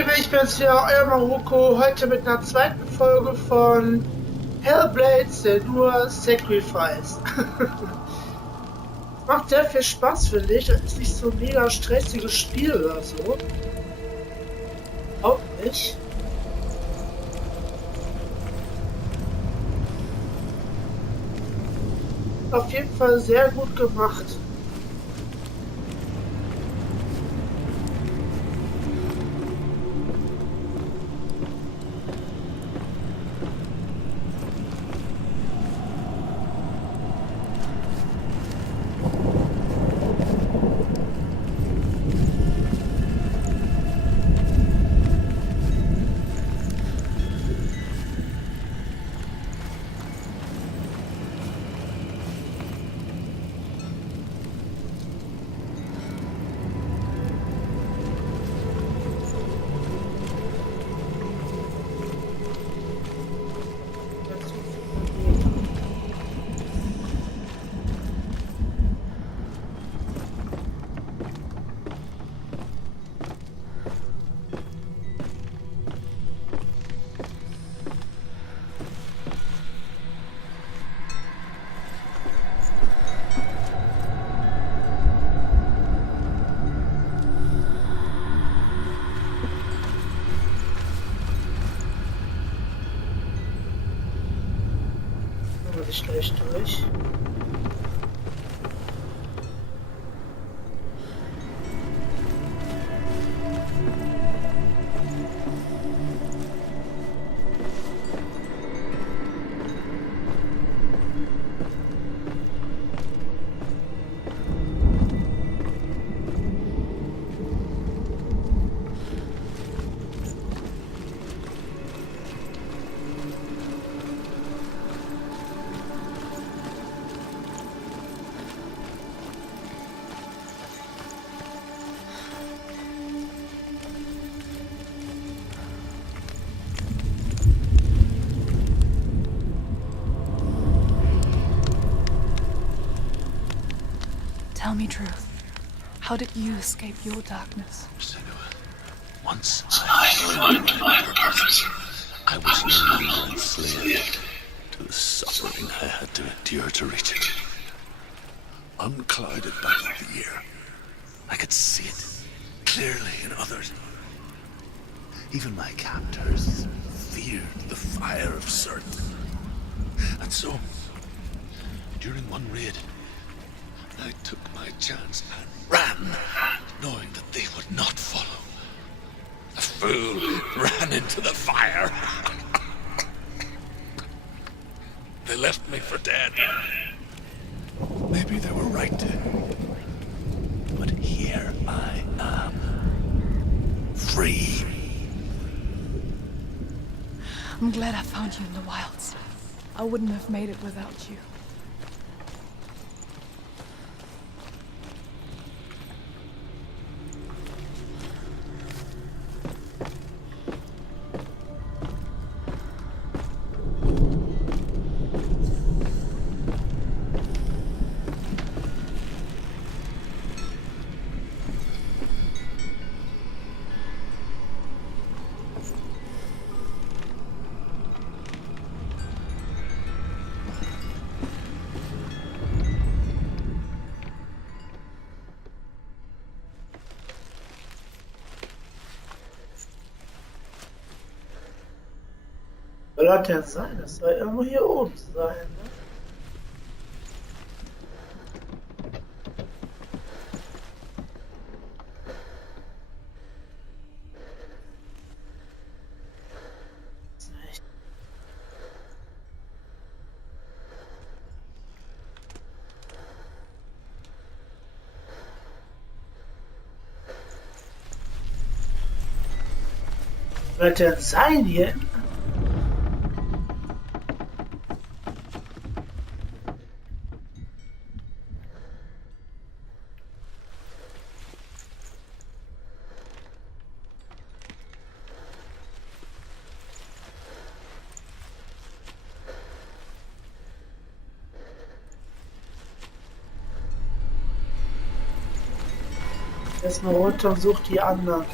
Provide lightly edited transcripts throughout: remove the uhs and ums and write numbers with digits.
Liebe, ich bin's hier, euer Maroko, heute mit einer zweiten Folge von Hellblade, Senua, Sacrifice. Macht sehr viel Spaß, finde ich. Das ist nicht so ein mega stressiges Spiel oder so. Auch nicht. Auf jeden Fall sehr gut gemacht. Ich gleich durch. Tell me truth. How did you escape your darkness? Senua, once I learned my purpose, I was no longer enslaved to the suffering I had to endure to reach it. Unclouded by fear, I could see it clearly in others. Even my captors feared the fire of certain. And so, during one raid, I took my chance and ran, knowing that they would not follow. A fool ran into the fire. They left me for dead. Maybe they were right to. But here I am. Free. I'm glad I found you in the wilds. I wouldn't have made it without you. Soll das denn sein? Das soll irgendwo hier oben sein, ne? Soll das denn sein hier? Erstmal runter und such die anderen.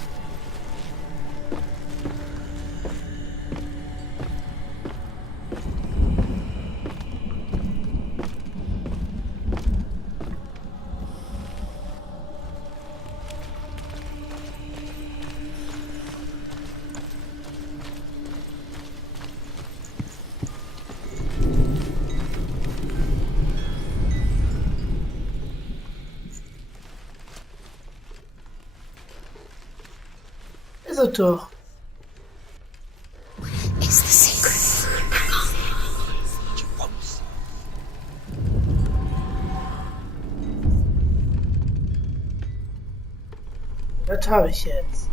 Ist es doch. It's the secret. You won't. Das habe ich jetzt.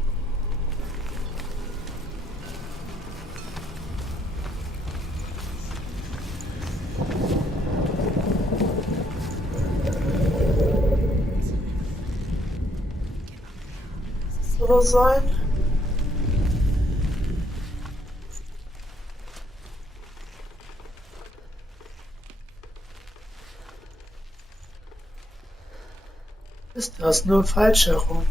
Soll das sein? Ist das nur falsch herum?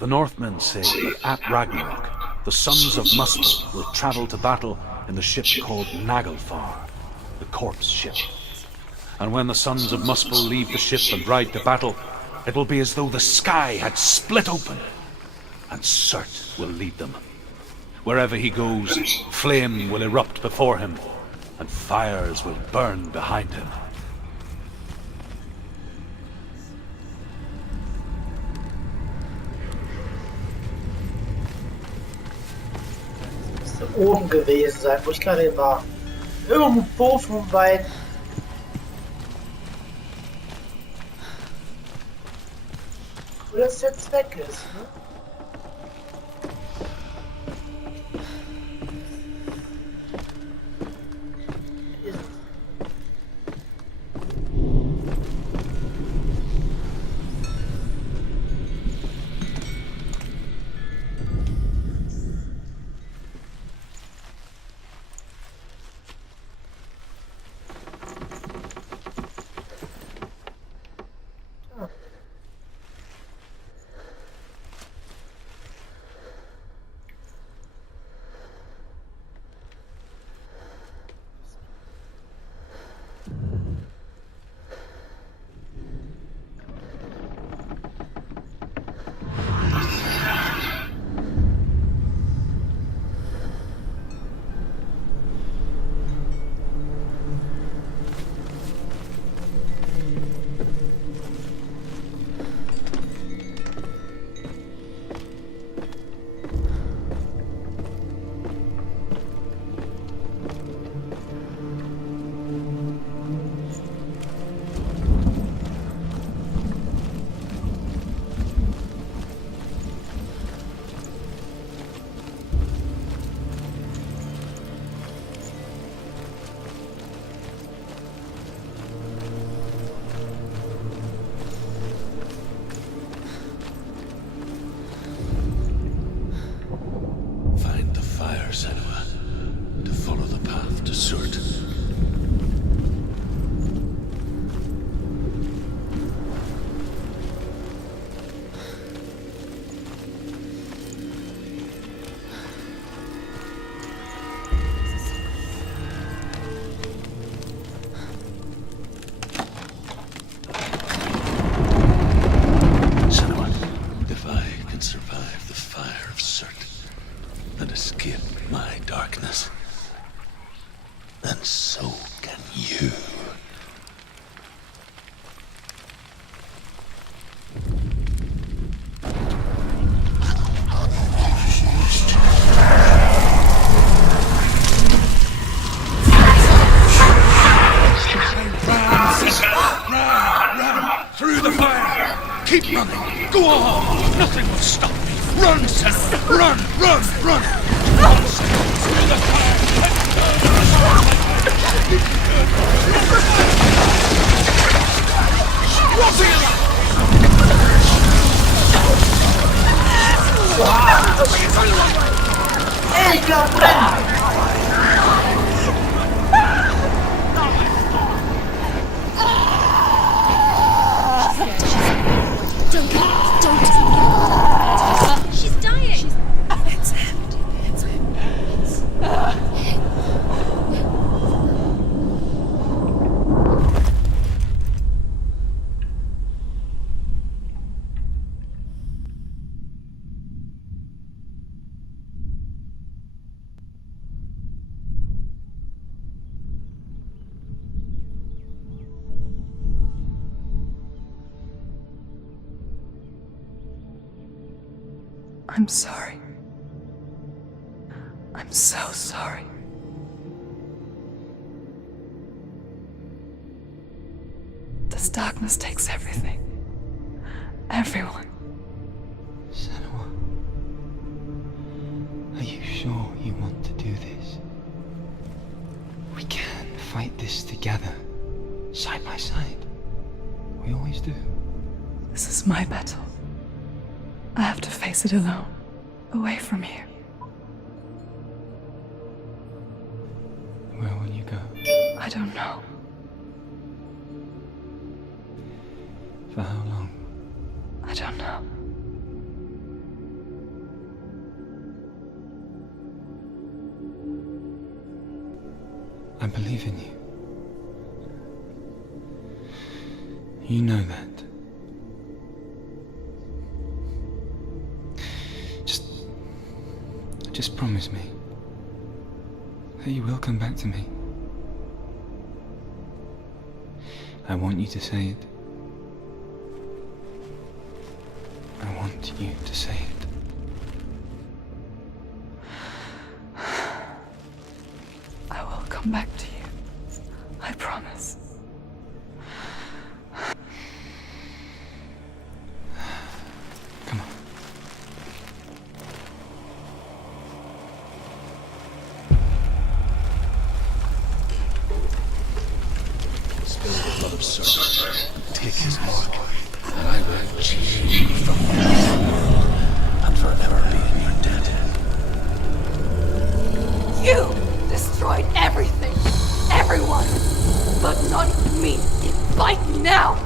The Northmen say that at Ragnarok, the sons of Muspel will travel to battle in the ship called Naglfar, the corpse ship. And when the sons of Muspel leave the ship and ride to battle, it will be as though the sky had split open, and Surt will lead them. Wherever he goes, flame will erupt before him, and fires will burn behind him. Oben gewesen sein, wo ich gerade war. Irgendwo vom Wein. Wo das jetzt weg ist, ne? Ist es. Find the fire, Senua, to follow the path to Surt. Senua, if I can survive the fire of Surt and escape my darkness, then so can you. Keep running! Go on! Nothing will stop me! Run, Senua! Run! Run! Run! Run, Senua! Through the fire! Hey, girlfriend! She's dying. It's empty. It's empty. I'm sorry. I'm so sorry. This darkness takes everything. Everyone. Senua, are you sure you want to do this? We can fight this together, side by side. We always do. This is my battle. I have to face it alone, away from here. Where will you go? I don't know. For how long? I don't know. I believe in you. You know that. Just promise me that you will come back to me. I want you to say it. I want you to say it. I will come back to you. I promise. Come on. Of Sir, take his mark, and I will change you from now and forever be in your debt. You destroyed everything, everyone, but not me. Fight me now.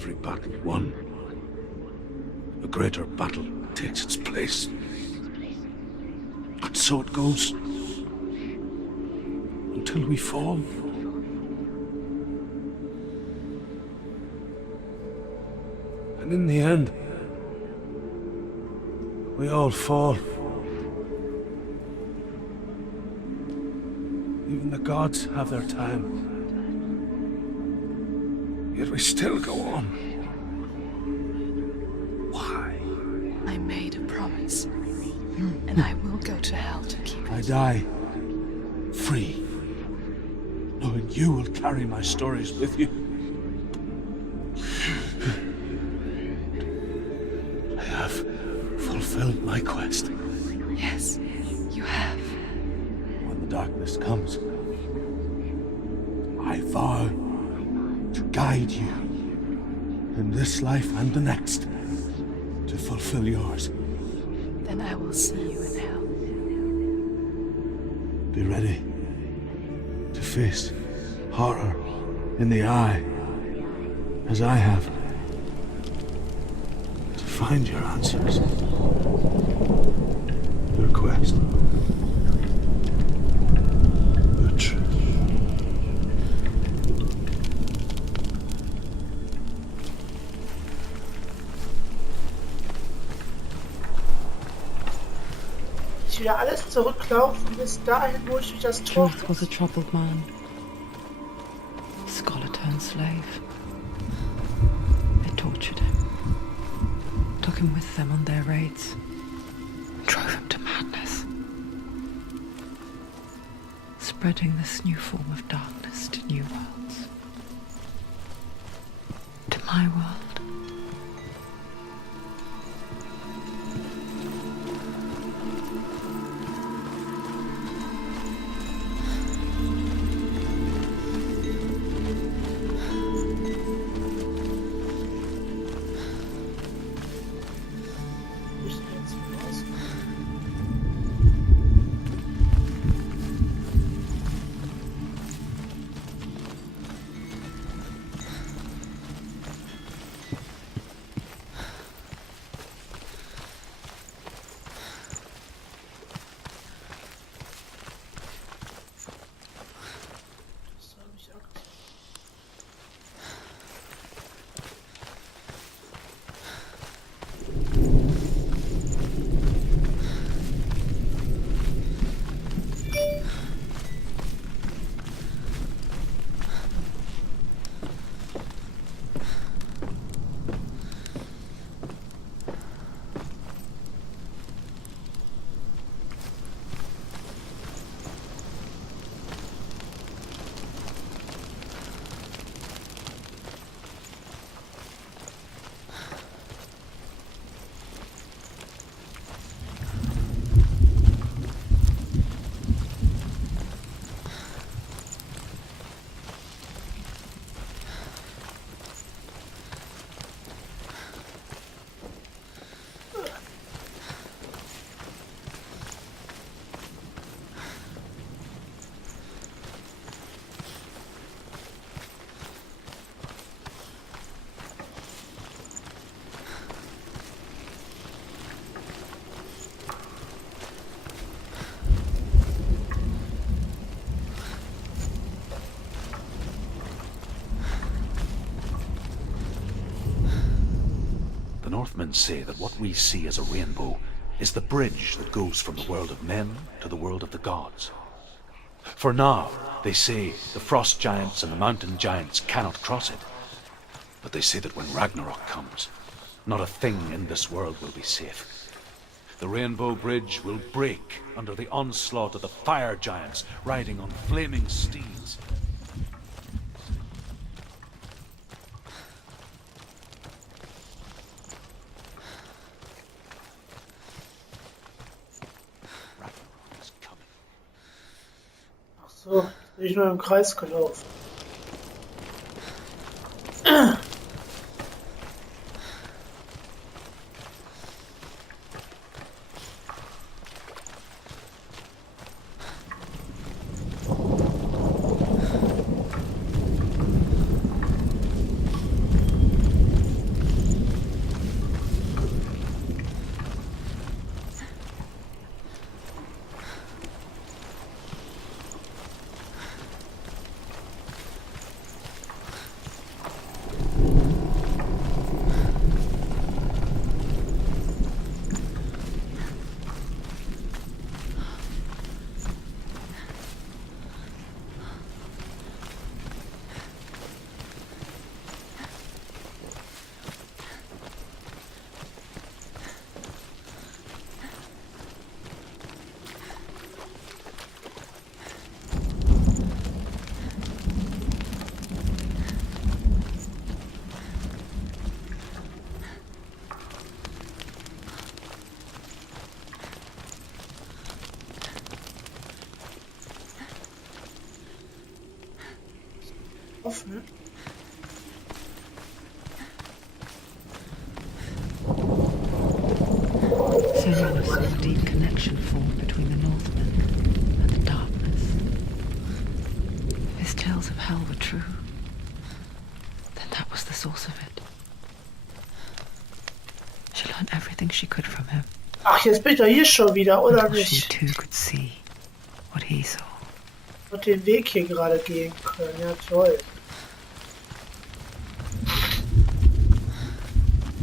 every battle won, a greater battle takes its place. And so it goes. Until we fall. And in the end, we all fall. Even the gods have their time. Yet we still go on. Why? I made a promise, and I will go to hell to keep it. I die free, knowing you will carry my stories with you. I have fulfilled my quest. Yes, you have. When the darkness comes, I vow to guide you in this life and the next to fulfill yours. Then I will see you in hell. Be ready to face horror in the eye, as I have, to find your answers, your quest, the truth. Ich wieder alles zurücklaufen bis dahin, wo ich durch das Tor. Truth was a troubled man. Scholar turned slave. They tortured him, took him with them on their raids, drove him to madness, spreading this new form of darkness to new worlds. To my world. The Northmen say that what we see as a rainbow is the bridge that goes from the world of men to the world of the gods. For now, they say, the frost giants and the mountain giants cannot cross it. But they say that when Ragnarok comes, not a thing in this world will be safe. The rainbow bridge will break under the onslaught of the fire giants riding on flaming steeds. So, bin ich nur im Kreis gelaufen. offen. Senua saw a deep connection form between the Northmen and the darkness. If his tales of hell were true, then that was the source of it. She learned everything she could from him. Ach, jetzt bin ich doch hier schon wieder, oder Until she nicht? too could see what he saw. Und den Weg hier gerade gehen können. Ja, toll.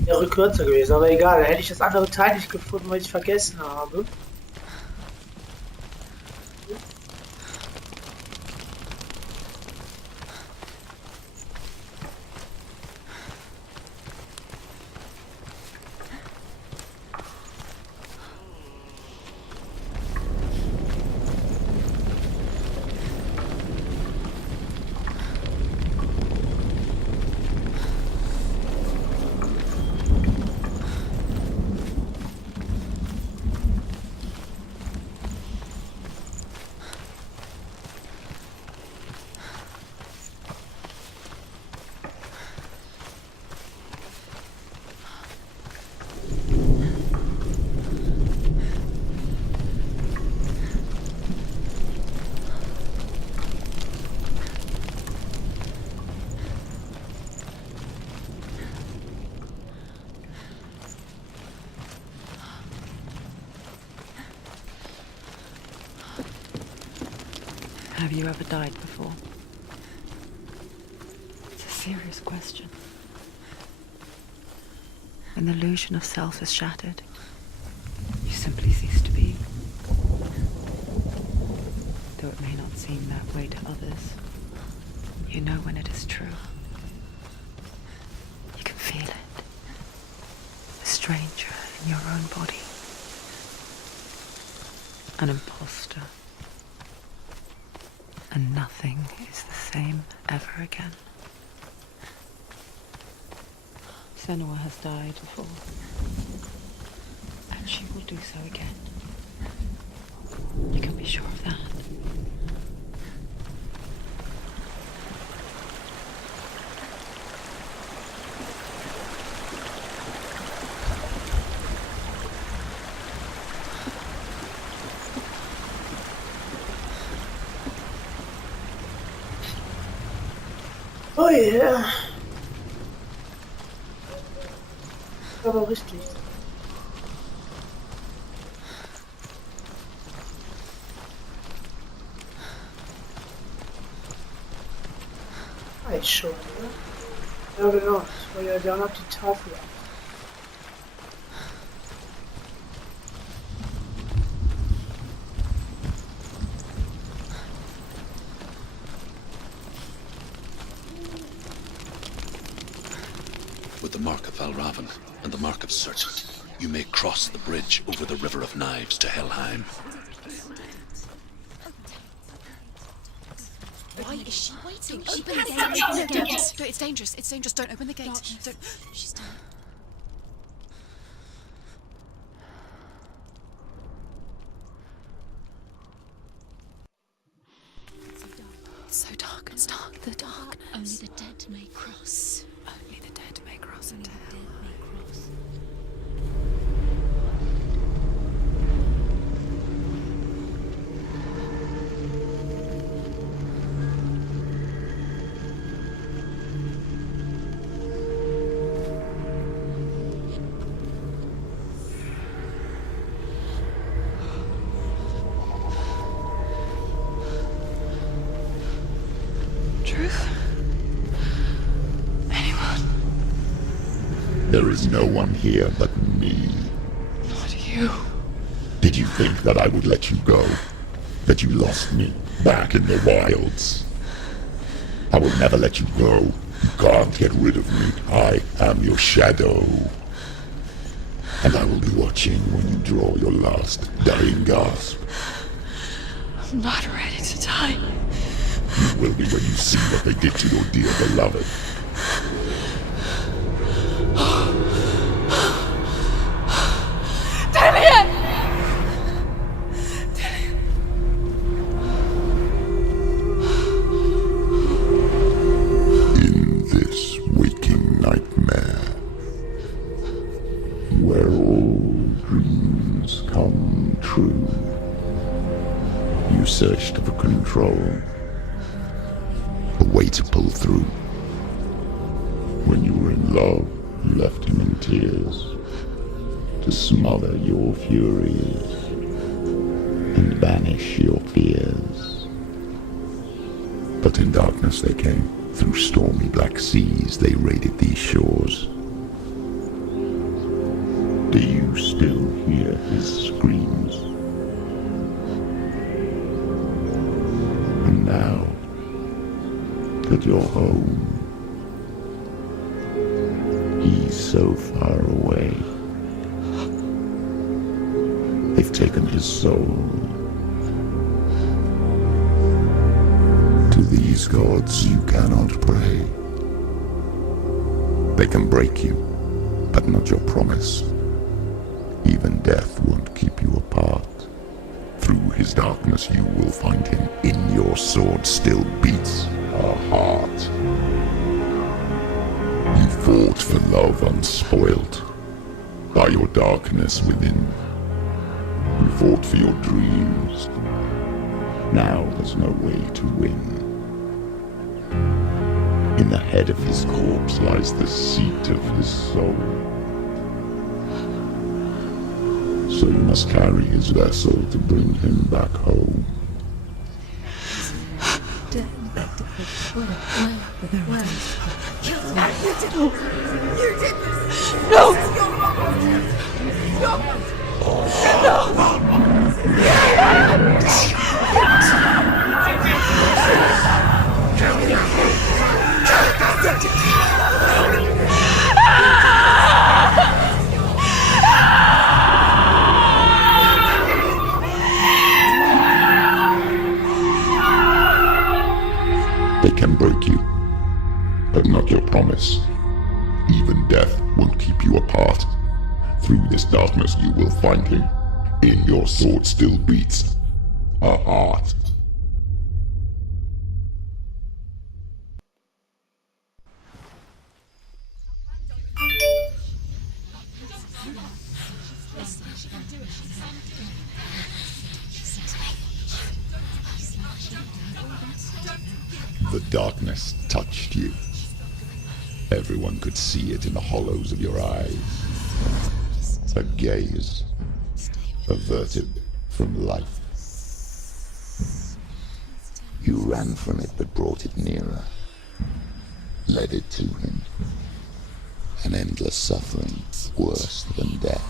Wäre kürzer gewesen, aber egal. Da hätte ich das andere Teil nicht gefunden, weil ich vergessen habe. Have you ever died before? It's a serious question. When the illusion of self is shattered, you simply cease to be. Though it may not seem that way to others, you know when it is true. You can feel it. A stranger in your own body. An imposter. And nothing is the same ever again. Senua has died before, and she will do so again. You can be sure of that. Oh ja. Aber richtig. Eigentlich schon, ne? Ja genau, das war ja dann noch die Tafel. With the mark of Valravan and the mark of Surt, you may cross the bridge over the River of Knives to Helheim. Why is she waiting? Open the gate. No, it's dangerous. It's dangerous. Don't open the gate. Don't. She's done. It's so dark. It's dark. The dark. Only the dead may cross. Only the dead may cross into hell. Truth? Anyone? There is no one here but me. Not you. Did you think that I would let you go? That you lost me back in the wilds? I will never let you go. You can't get rid of me. I am your shadow. And I will be watching when you draw your last dying gasp. I'm not ready to die. You will be when you see what they did to your dear beloved. true. You searched for control, a way to pull through. When you were in love, you left him in tears to smother your furies and banish your fears. But in darkness they came, through stormy black seas they raided these shores. Do you still hear his screams? And now that you're home, he's so far away. They've taken his soul. To these gods you cannot pray. They can break you, but not your promise. Even death won't keep you apart. Through his darkness you will find him. In your sword still beats a heart. You fought for love unspoilt by your darkness within. You fought for your dreams. Now there's no way to win. In the head of his corpse lies the seat of his soul. So you must carry his vessel to bring him back home. They can break you, but not your promise. Even death won't keep you apart. Through this darkness you will find him. In your sword still beats a heart. The darkness touched you. Everyone could see it in the hollows of your eyes. A gaze averted from life. You ran from it but brought it nearer. Led it to him. An endless suffering worse than death.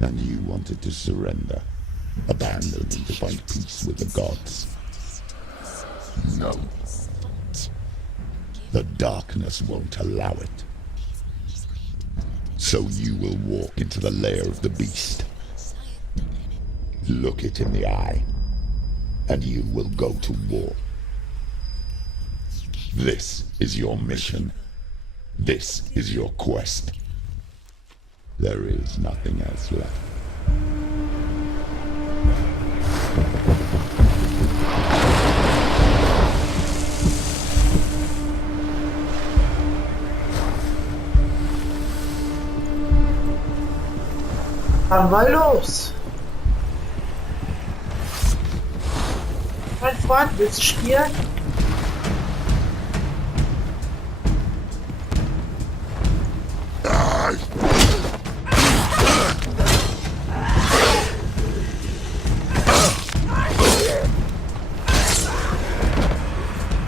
And you wanted to surrender. Abandon and to find peace with the gods. No. The darkness won't allow it. So you will walk into the lair of the beast. Look it in the eye, and you will go to war. This is your mission. This is your quest. There is nothing else left. Dann mal los. Mein Freund, willst du spielen?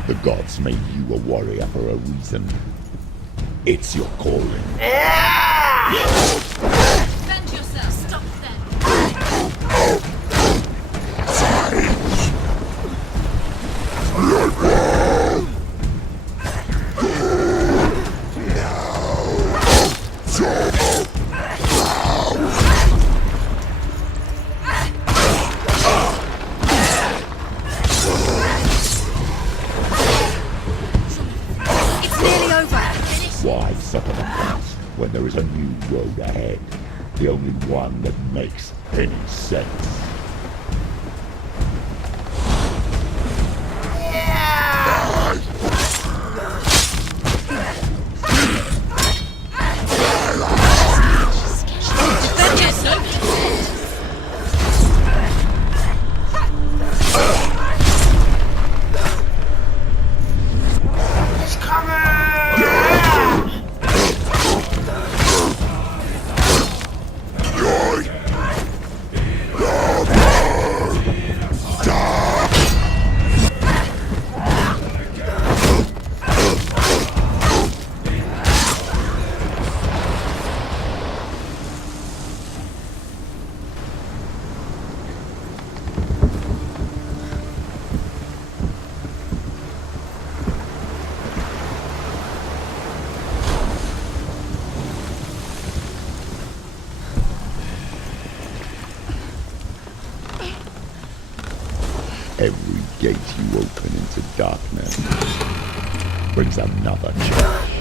The gods made you a warrior for a reason. It's your calling. Defend yourself! Stop them! It's nearly over! Why suffer the past when there is a new road ahead? The only one that makes any sense. Defend yourself! Every gate you open into darkness brings another challenge.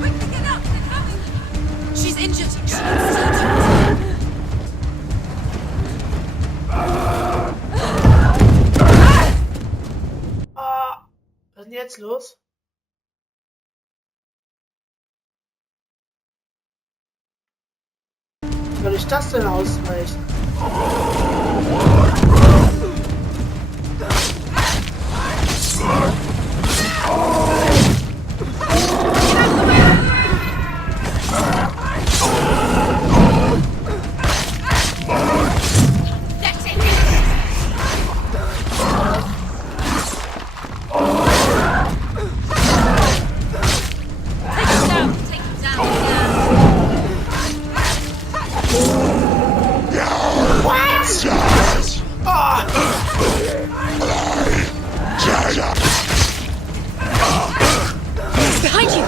Quickly get up! They're coming! She's injured! Was ist denn jetzt los? Wie soll ich das denn ausweichen? Behind you!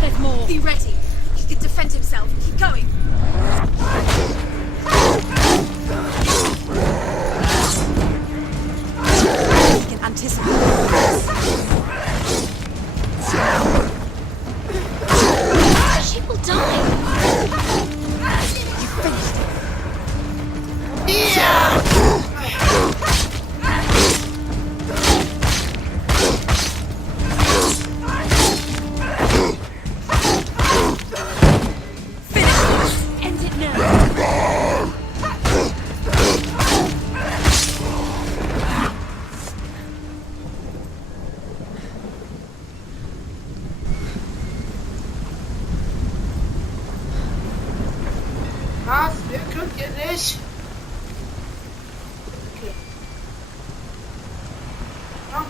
There's more. Be ready. He can defend himself. Keep going. He can anticipate. She will die. You finished it. End it now. Was? Wer könnt ihr nicht? Okay. Ja.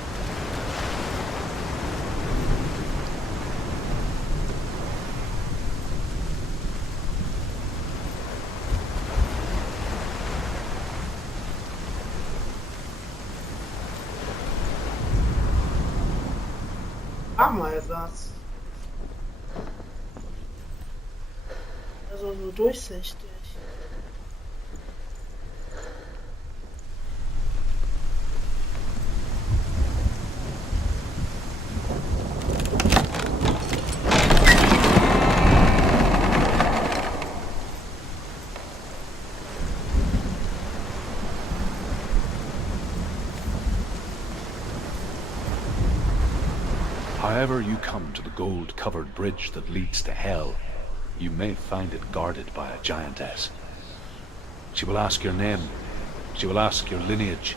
Mach mal was. Also so durchsichtig. However you come to the gold-covered bridge that leads to Hell, you may find it guarded by a giantess. She will ask your name. She will ask your lineage.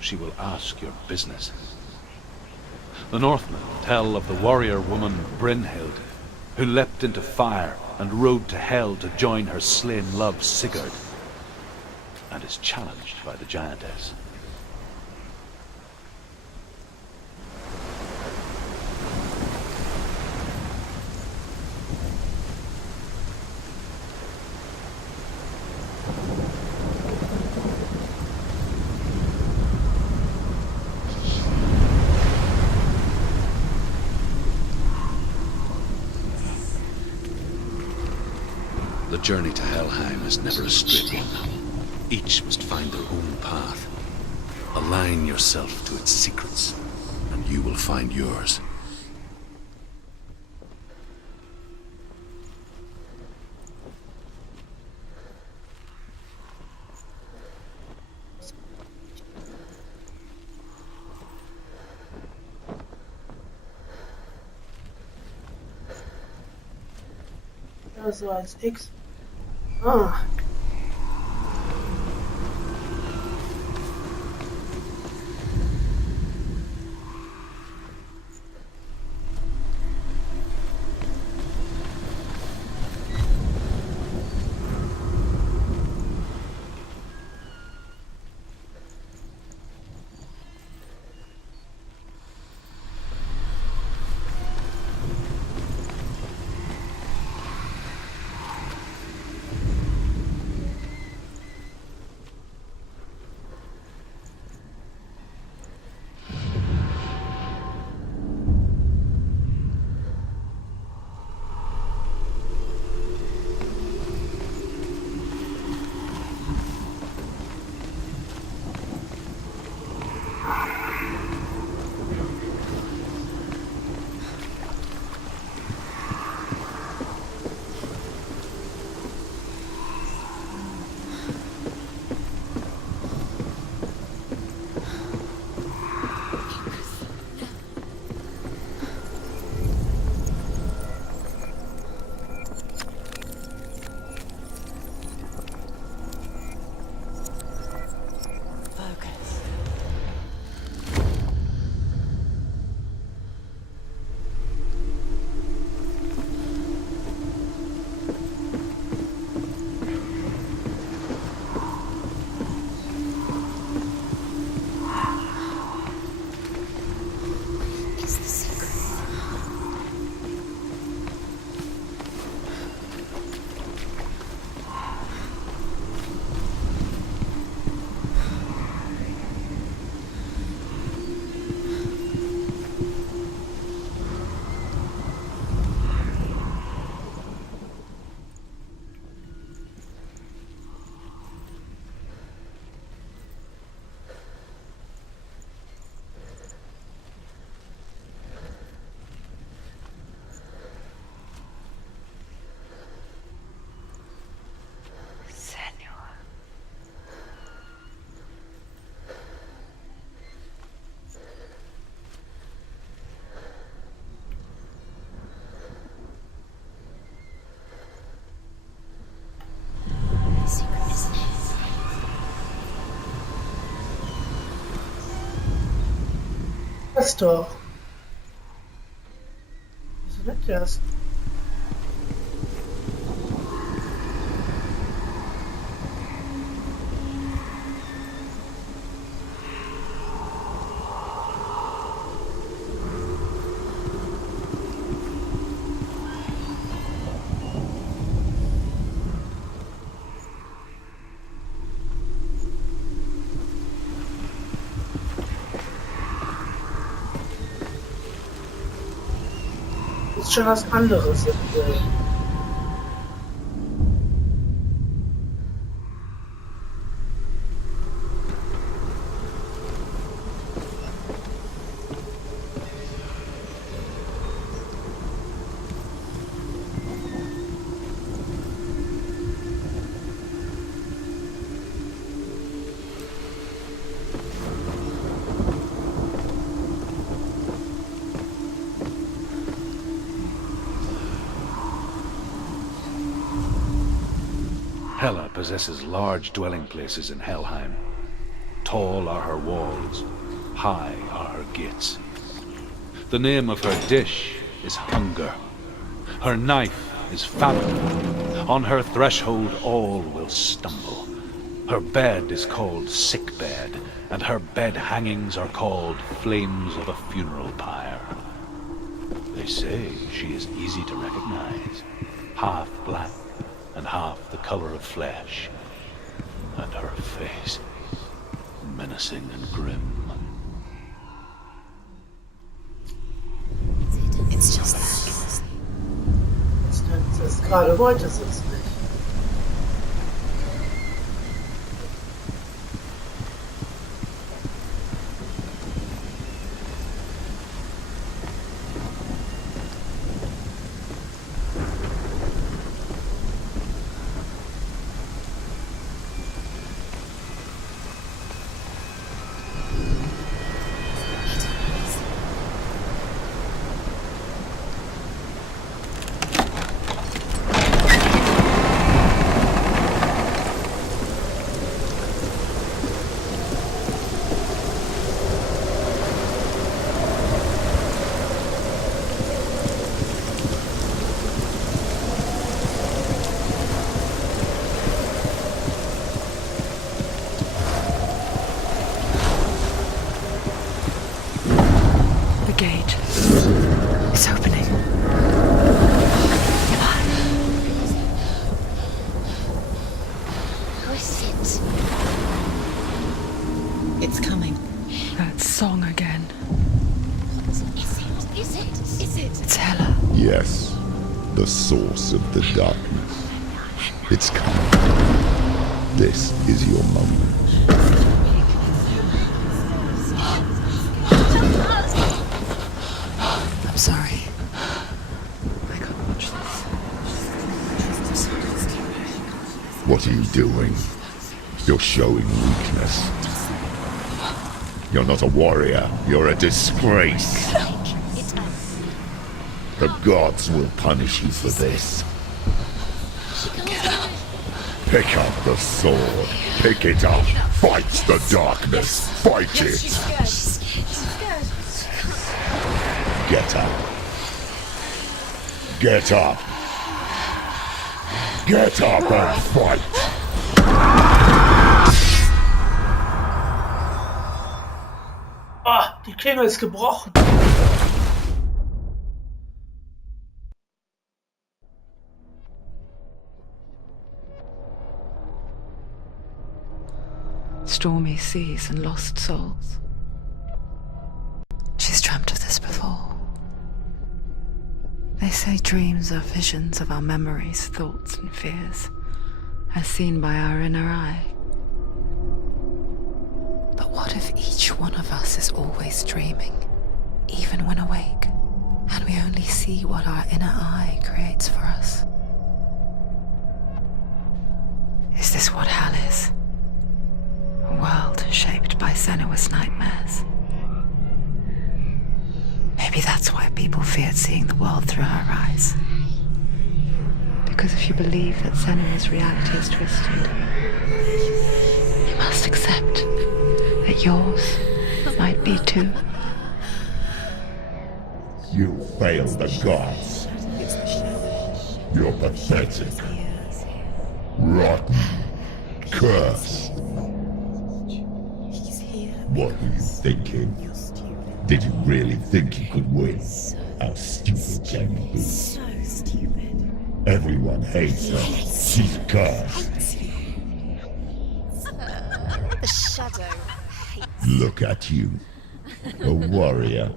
She will ask your business. The Northmen tell of the warrior woman Brynhild, who leapt into fire and rode to Hell to join her slain love Sigurd, and is challenged by the giantess. The journey to Helheim is never a straight one. Each must find their own path. Align yourself to its secrets, and you will find yours. So als X. Ah. Das doch. Wieso wird das? Ist schon was anderes. Hela possesses large dwelling places in Helheim. Tall are her walls, high are her gates. The name of her dish is hunger. Her knife is famine. On her threshold all will stumble. Her bed is called sick bed, and her bed hangings are called flames of a funeral pyre. They say she is easy to recognize, half black and half the color of flesh, and her face menacing and grim. It's just that. Das gerade wollte es nicht. The gate is opening. Who is it? It's coming. That song again. Is it? Is it? Is it? It's Hela. Yes, the source of the darkness. It's coming. This is your moment. I'm sorry. I can't watch this. What are you doing? You're showing weakness. You're not a warrior. You're a disgrace. The gods will punish you for this. Pick up the sword. Pick it up. Fight the darkness. Fight it. Get up. Get up. Get up and fight. Ah, die Klinge ist gebrochen. Stormy seas and lost souls. She's dreamt of this before. They say dreams are visions of our memories, thoughts and fears, as seen by our inner eye. But what if each one of us is always dreaming, even when awake, and we only see what our inner eye creates for us? Is this what hell is? A world shaped by Senua's nightmares. Maybe that's why people feared seeing the world through her eyes. Because if you believe that Senua's reality is twisted, you must accept that yours might be too. You fail the gods. You're pathetic. Rotten. Cursed. What were you thinking? Did you really think you could win? How stupid can you be? So stupid. Everyone hates her. She's cursed. The shadow hates. Look at you. A warrior.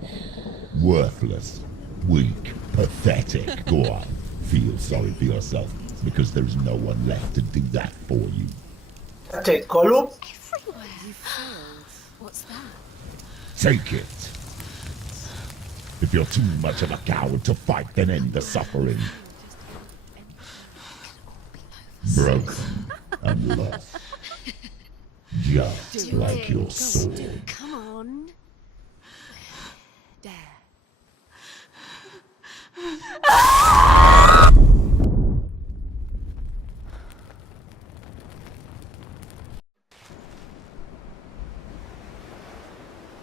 Worthless. Weak. Pathetic. Go on. Feel sorry for yourself, because there's no one left to do that for you. Take Gollum. Everywhere. You failed. What's that? Take it. If you're too much of a coward to fight, then end the suffering. Broken and lost. Just like your sword. Come on. Dare.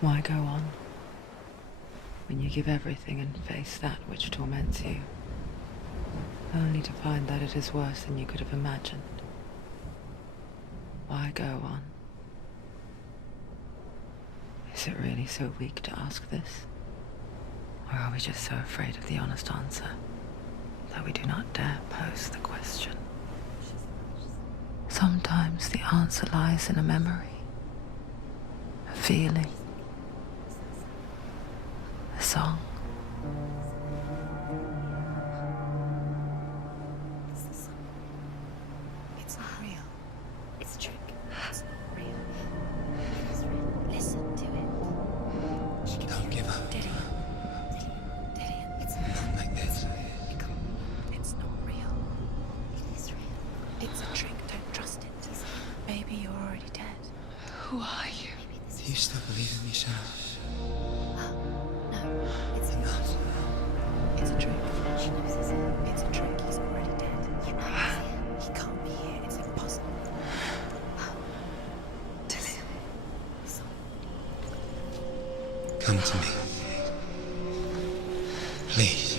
Why go on when you give everything and face that which torments you, only to find that it is worse than you could have imagined? Why go on? Is it really so weak to ask this? Or are we just so afraid of the honest answer that we do not dare pose the question? Sometimes the answer lies in a memory, a feeling, a song. It's not real. It's a trick. It's not real. It is real. Listen to it. Don't give up. Diddy. It's Not like this. It's not real. It is real. It's a trick. Don't trust it. Maybe you're already dead. Who are you? Do you still believe in me, Senua? No, it's not. It's a trick. She knows it's him. It's a trick. He's already dead. You know he's here. He can't be here. It's impossible. Come to me. Please.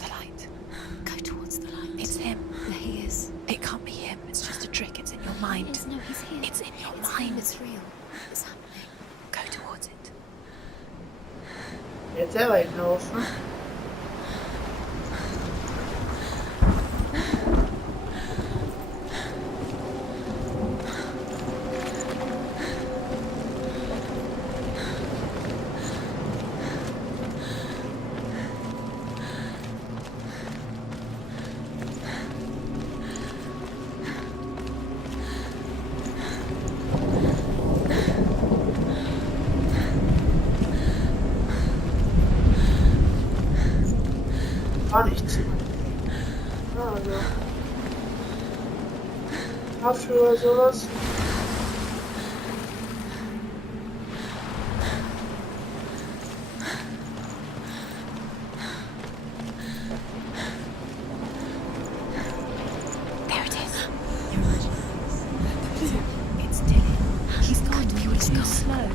The light. Go towards the light. It's him. He is. It can't be him. It's just a trick. It's in your mind. No, he's here. It's in your mind. It's real. It's happening. Go towards it. Jetzt er reinlaufen. Gar nichts. Also. Dafür sowas. There it is. It's Dylan. He's gone. He's gone. Slow.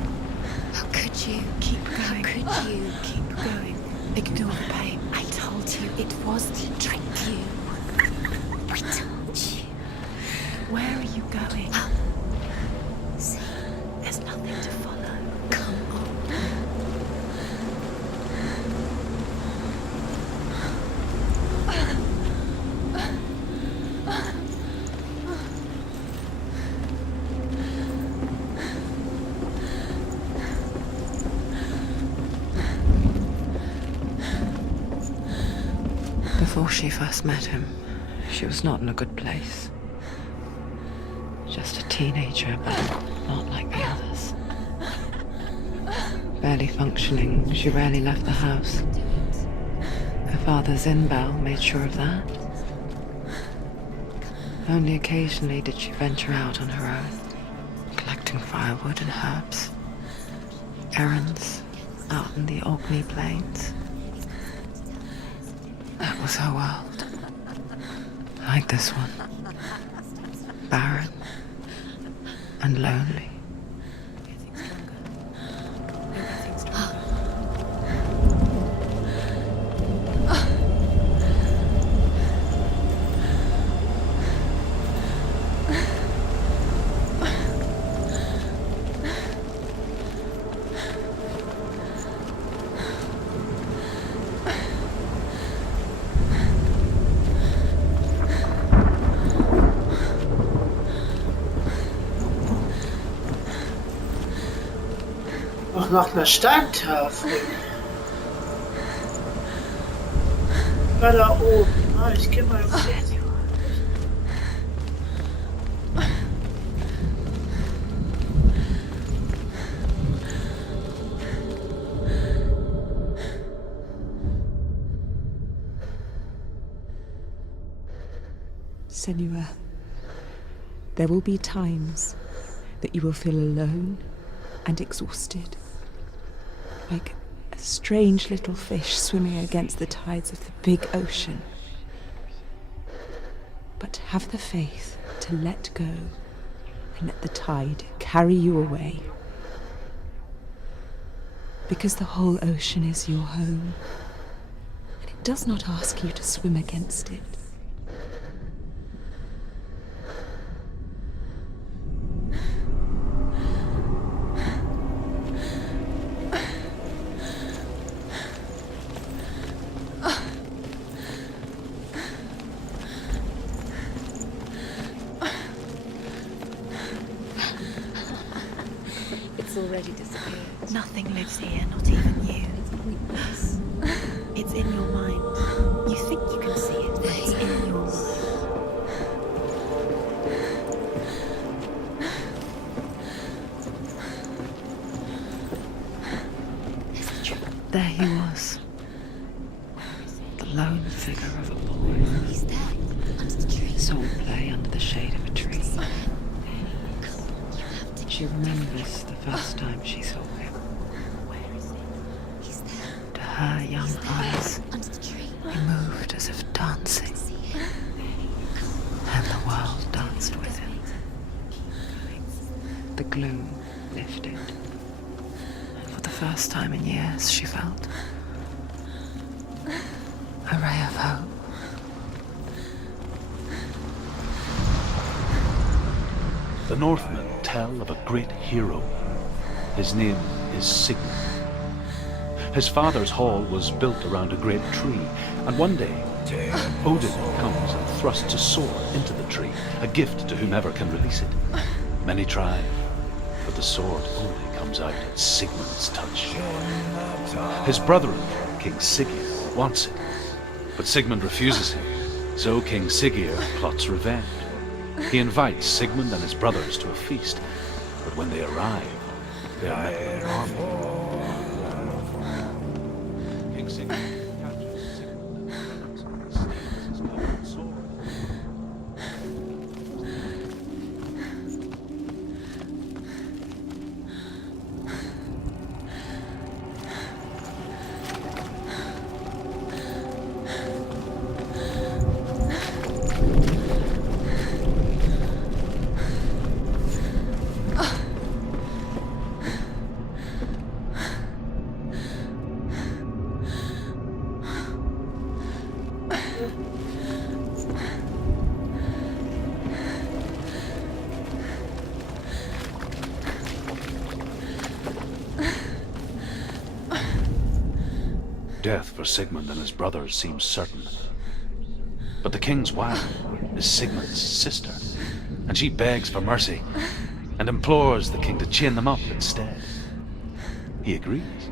How could you? Keep going. How could you? Keep going. Ignore the pain. I told you it was to trick you. I told you. Where are you going? See, there's nothing to follow. Come on. Before she first met him, she was not in a good place. Just a teenager, but not like the others. Barely functioning, she rarely left the house. Her father's in-bell made sure of that. Only occasionally did she venture out on her own, collecting firewood and herbs. Errands out in the Orkney Plains. That was her world. Like this one. barren and lonely. Auch nach einer Steintafel. War da oben. Ah, ich gehe mal kurz. Senua, there will be times that you will feel alone and exhausted, like a strange little fish swimming against the tides of the big ocean. But have the faith to let go and let the tide carry you away. Because the whole ocean is your home, and it does not ask you to swim against it. Already disappeared. Nothing lives here, not even you. It's pointless. It's in your mind. You think you can see it, but it's in your mind. There he was, the lone figure of a boy. He's there, under the tree. Saw play under the shade of a tree. She remembers the first time she saw him. Where is he? He's there. To her young eyes, Under the tree. he moved as if dancing, and the world danced with him. The gloom lifted, and for the first time in years she felt a ray of hope. The Northmen tell of a great hero. His name is Sigmund. His father's hall was built around a great tree, and one day Odin comes and thrusts a sword into the tree, a gift to whomever can release it. Many try, but the sword only comes out at Sigmund's touch. His brother-in-law, King Siggeir, wants it, but Sigmund refuses him, so King Siggeir plots revenge. He invites Sigmund and his brothers to a feast, but when they arrive, they are met with an army. King Sigmund captures Sigmund and steals his golden sword. Death for Sigmund and his brothers seems certain. But the king's wife is Sigmund's sister, and she begs for mercy and implores the king to chain them up instead. He agrees.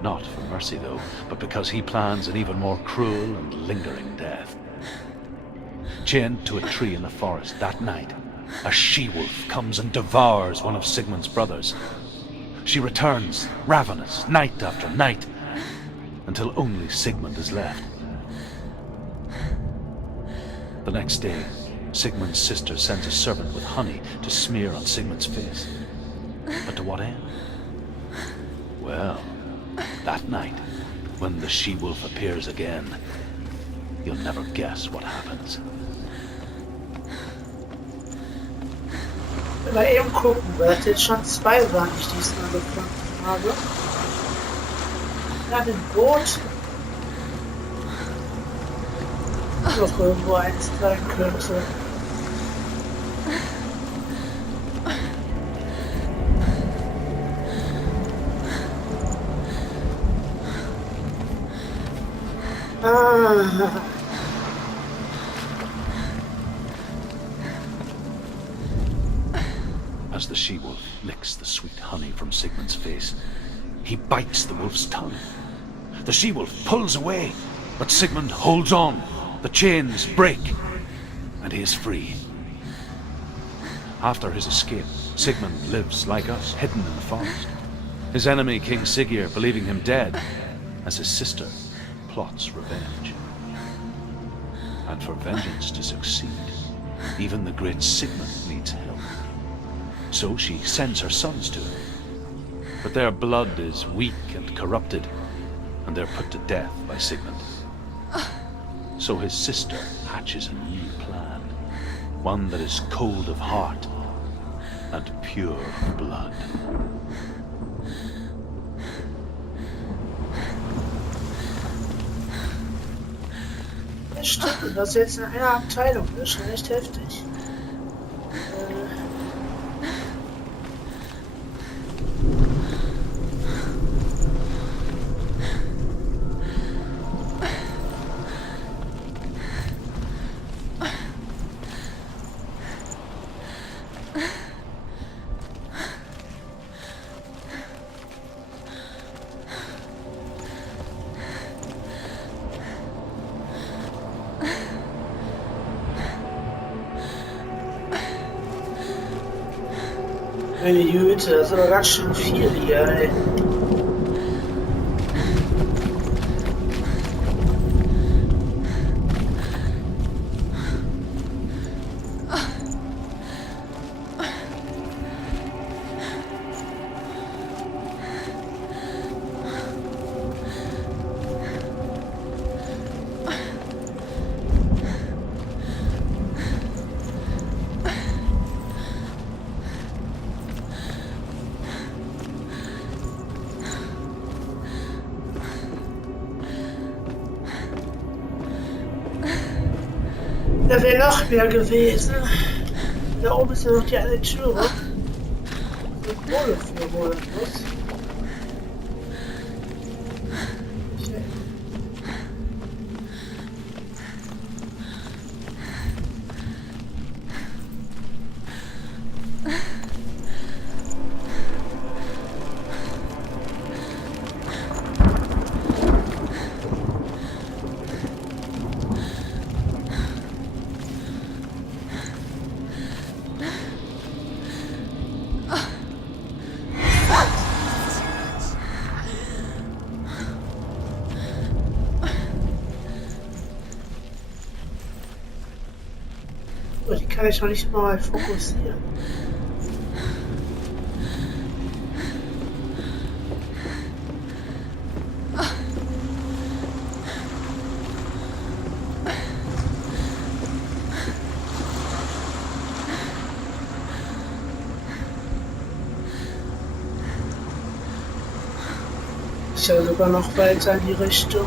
Not for mercy, though, but because he plans an even more cruel and lingering death. Chained to a tree in the forest that night, a she-wolf comes and devours one of Sigmund's brothers. She returns, ravenous, night after night, until only Sigmund is left. The next day, Sigmund's sister sends a servant with honey to smear on Sigmund's face. But to what end? Well, that night, when the she-wolf appears again, you'll never guess what happens. Mal eben gucken, weil das jetzt schon 2 waren, die ich diesmal gefunden habe. Ja, den Boot. Noch irgendwo eins sein könnte. Ah. As the she-wolf licks the sweet honey from Sigmund's face, he bites the wolf's tongue. The she-wolf pulls away, but Sigmund holds on. The chains break, and he is free. After his escape, Sigmund lives like us, hidden in the forest. His enemy, King Siggeir, believing him dead, as his sister plots revenge. And for vengeance to succeed, even the great Sigmund needs help. So she sends her sons to him. But their blood is weak and corrupted, and they're put to death by Sigmund. So his sister hatches a new plan, one that is cold of heart and pure of blood. Das stimmt, und das jetzt in einer Abteilung, das ist schon echt heftig. Meine Güte, das ist aber ganz schön viel hier, ey. Da wäre noch mehr gewesen. Da oben ist ja noch die eine Türe. So Kohle für holen muss. Okay. Oh, die kann ich noch nicht mal fokussieren. Ich ja sogar noch weiter in die Richtung.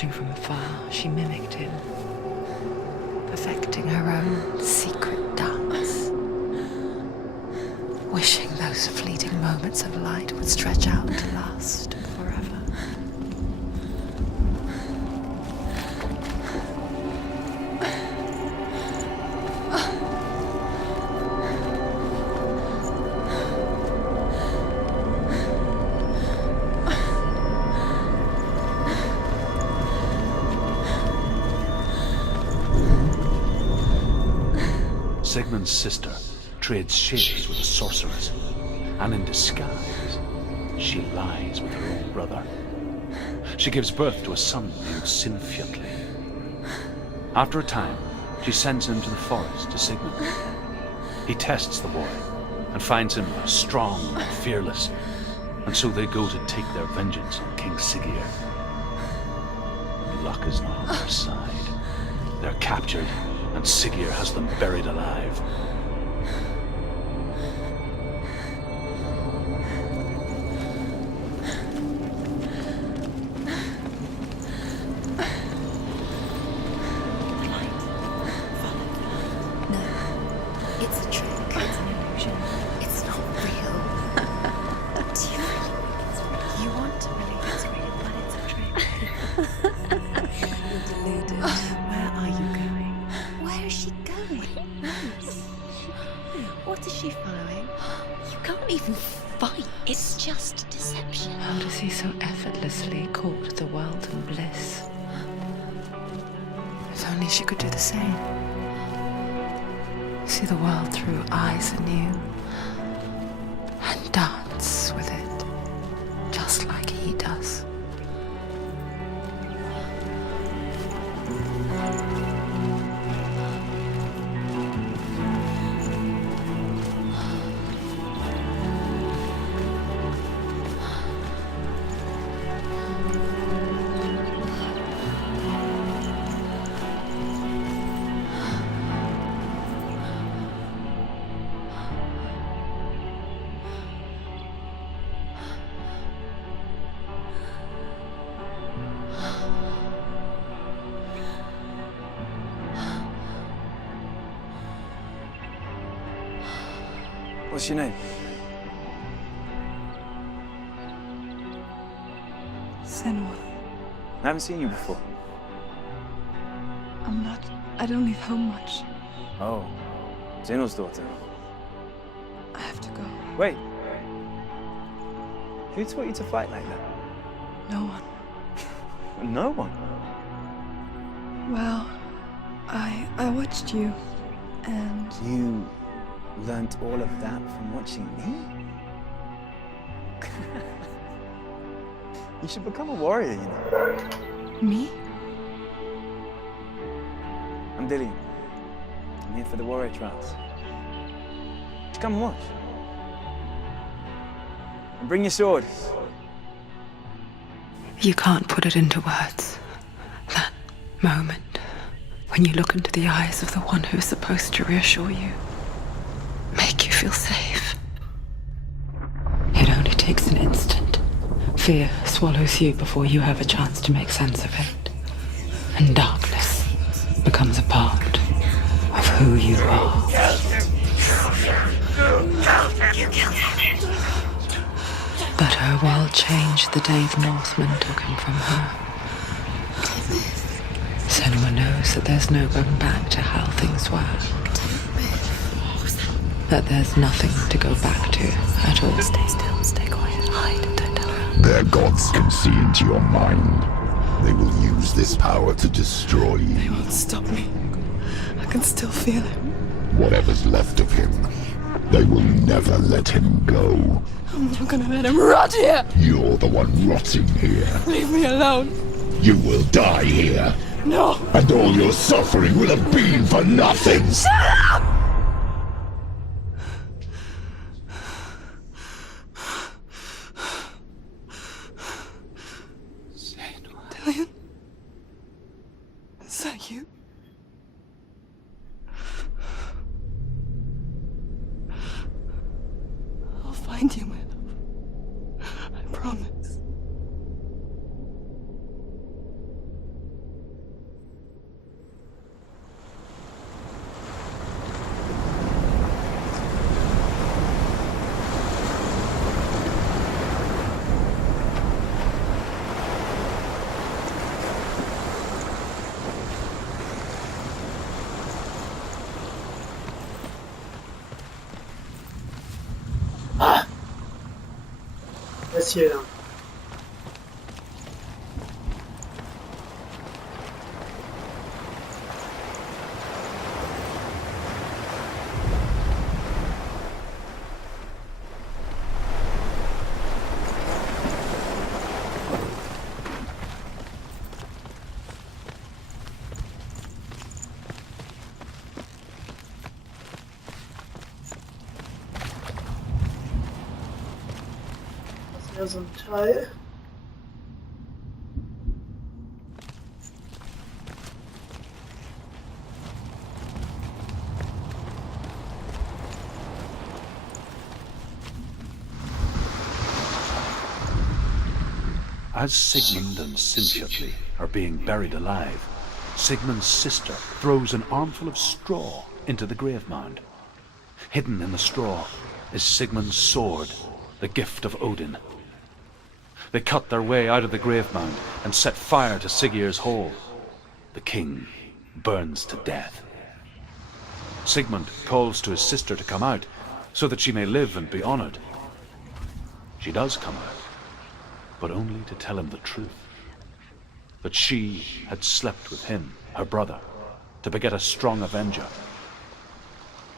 Watching from afar, she mimicked him, perfecting her own secret dance, wishing those fleeting moments of light would stretch out to last forever. Sigmund's sister trades shapes with a sorceress, and in disguise, she lies with her own brother. She gives birth to a son named Sinfjotli. After a time, she sends him to the forest to Sigmund. He tests the boy and finds him strong and fearless, and so they go to take their vengeance on King Siggeir. Luck is not on their side. They're captured, and Siggeir has them buried alive. No, it's a trick. It's an illusion. It's not real. Do you really think it's real? You want to believe it's real, but it's a trick. You're deluded. Where are you going? Where is she going? What is she following? You can't even fight. It's just deception. How does he so effortlessly court the world and bliss? If only she could do the same. See the world through eyes anew and dance with it, just like he does. What's your name? Senua. I haven't seen you before. I don't leave home much. Oh, Zenua's daughter. I have to go. Wait. Who taught you to fight like that? No one. No one? Well, I watched you, and You learnt all of that from watching me? You should become a warrior, you know. me? I'm Dillian. I'm here for the warrior trials. Just come and watch. And bring your sword. You can't put it into words. That moment when you look into the eyes of the one who is supposed to reassure you, make you feel safe. It only takes an instant. Fear swallows you before you have a chance to make sense of it. And darkness becomes a part of who you are. But her world changed the day the Northmen took him from her. Senua knows that there's no going back to how things were. That there's nothing to go back to at all. Stay still, stay quiet, hide, don't tell her. Their gods can see into your mind. They will use this power to destroy you. They won't stop me. I can still feel him. Whatever's left of him, they will never let him go. I'm not gonna let him rot here! You're the one rotting here. Leave me alone! You will die here. No! And all your suffering will have been for nothing. Shut up! Dillian? Is that you? I'll find you, my love. I promise. Jetzt hier lang. So ein Teil. As Sigmund and Sinfjotli are being buried alive, Sigmund's sister throws an armful of straw into the grave mound. Hidden in the straw is Sigmund's sword, the gift of Odin. They cut their way out of the grave mound and set fire to Siggeir's hall. The king burns to death. Sigmund calls to his sister to come out so that she may live and be honored. She does come out, but only to tell him the truth. That she had slept with him, her brother, to beget a strong avenger.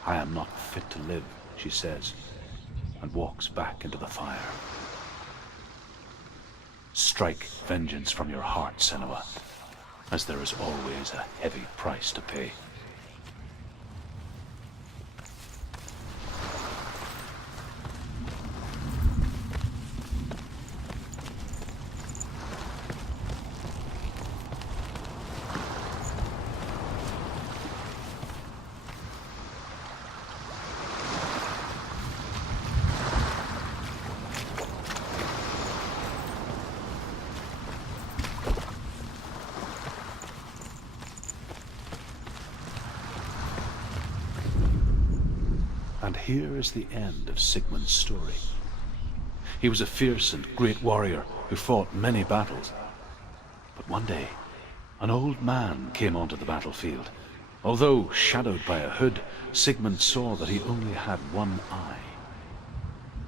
I am not fit to live, she says, and walks back into the fire. Strike vengeance from your heart, Senua, as there is always a heavy price to pay. And here is the end of Sigmund's story. He was a fierce and great warrior who fought many battles. But one day, an old man came onto the battlefield. Although shadowed by a hood, Sigmund saw that he only had one eye.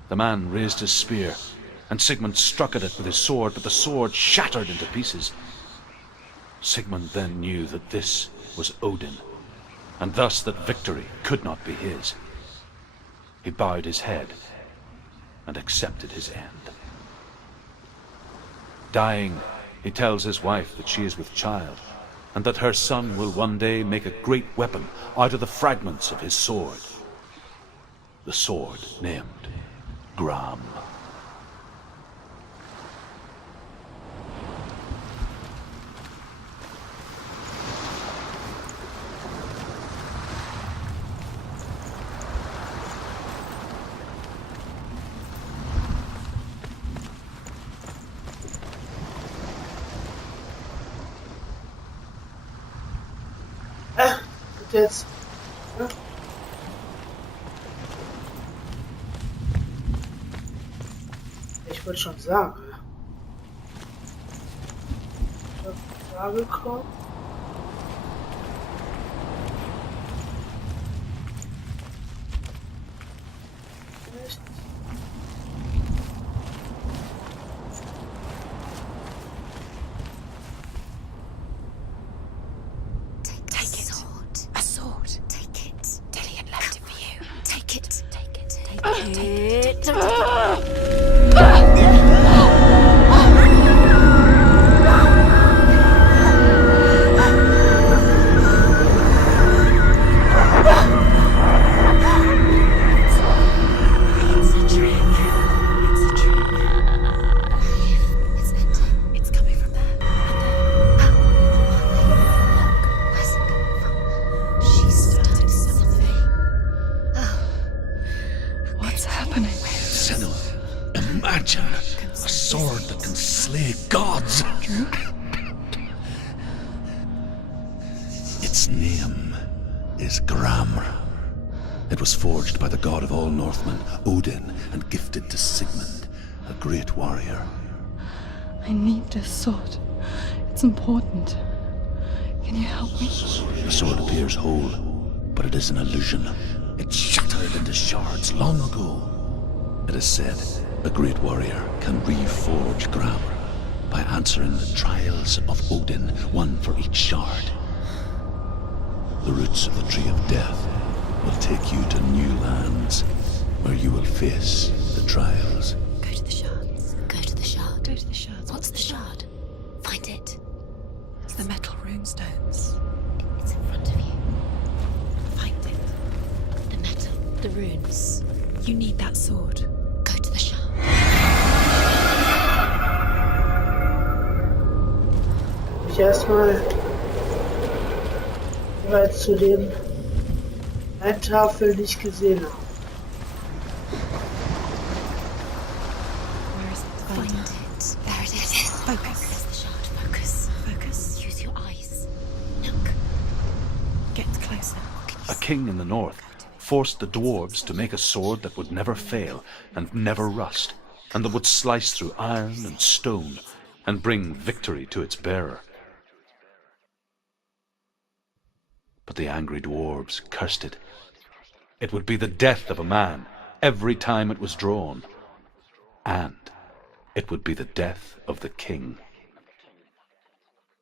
The man raised his spear, and Sigmund struck at it with his sword, but the sword shattered into pieces. Sigmund then knew that this was Odin, and thus that victory could not be his. He bowed his head and accepted his end. Dying, he tells his wife that she is with child, and that her son will one day make a great weapon out of the fragments of his sword. The sword named Gram. Jetzt. Ja. Ich würde schon sagen. Ich habe da gekommen. Echt? Its name is Gram. It was forged by the god of all Northmen, Odin, and gifted to Sigmund, a great warrior. I need this sword. It's important. Can you help me? The sword appears whole, but it is an illusion. It shattered into shards long ago. It is said A great warrior can reforge ground by answering the trials of Odin, one for each shard. The roots of the Tree of Death will take you to new lands where you will face the trials. Go to the shards. Go to the shard. Go to the shards. What's the shard? Find it. It's the metal runestones. It's in front of you. Find it. The metal. The runes. You need that sword. Go to the shard. Ich erstmal bereits zu den Eintafel nicht gesehen habe. Where is it? Find it. There it is. Focus. There's the shard. Focus. Focus. Use your eyes. Look. Get closer. A king in the north forced the dwarves to make a sword that would never fail and never rust, and that would slice through iron and stone and bring victory to its bearer. But the angry dwarves cursed it. It would be the death of a man every time it was drawn, and it would be the death of the king.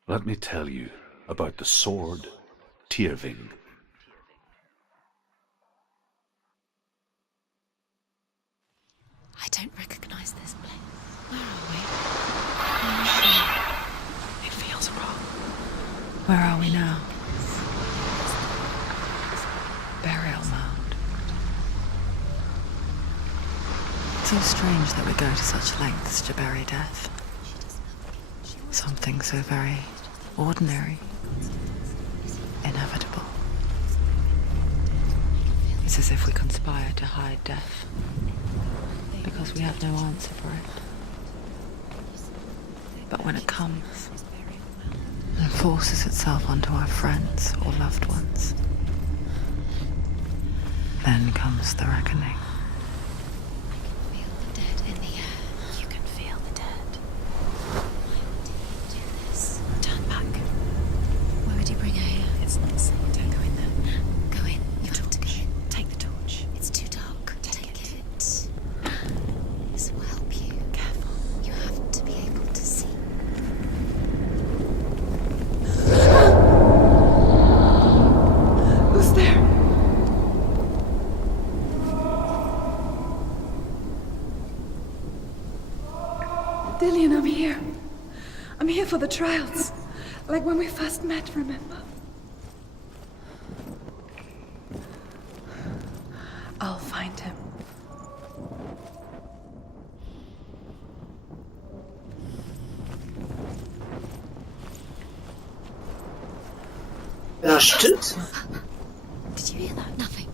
Let me tell you about the sword Tyrving. I don't recognize this place. Where are we? It feels wrong. Where are we now? Burial mound. So strange that we go to such lengths to bury death. Something so very ordinary, inevitable. It's as if we conspire to hide death, because we have no answer for it. But when it comes and forces itself onto our friends or loved ones, then comes the reckoning. Feel the dead in the air. You can feel the dead. Do this. Turn back. Why would you bring her here? It's not safe. Don't go in there. Go in. You have to go in. Take the torch. It's too dark. Take it. This will help you. Careful. You have to be able to see. Who's there? Dillian, I'm here. I'm here for the trials. Like when we first met, remember? I'll find him. Ja, stimmt. Did you hear that? Nothing.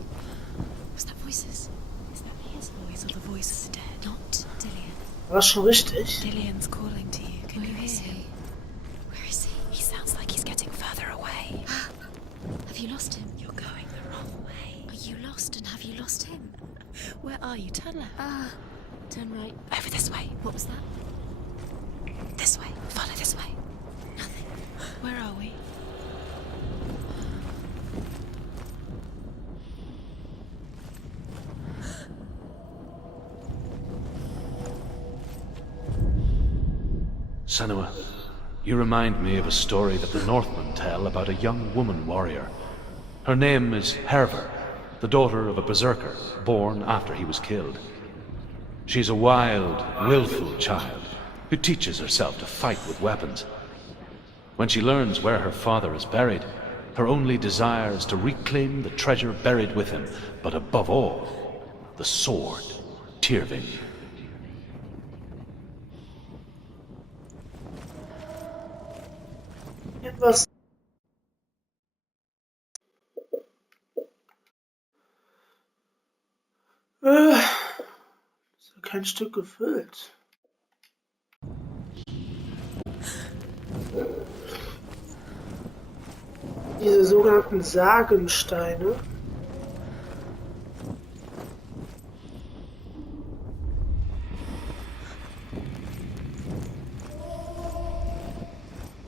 Was that voices? Is that his voice or the voice of the dead? Not Dillian. War schon richtig. Dillian's calling to you. Can you Where hear is him? he? Where is he? He sounds like he's getting further away. Have you lost him? You're going the wrong way. Are you lost and have you lost him? Where are you? Turn left. Turn right. Over this way. What was that? This way. Follow this way. Nothing. Where are we? Senua, you remind me of a story that the Northmen tell about a young woman warrior. Her name is Hervor, the daughter of a berserker born after he was killed. She's a wild, willful child who teaches herself to fight with weapons. When she learns where her father is buried, her only desire is to reclaim the treasure buried with him, but above all, the sword, Tyrving. Etwas. Ist ja kein Stück gefüllt. Diese sogenannten Sagensteine.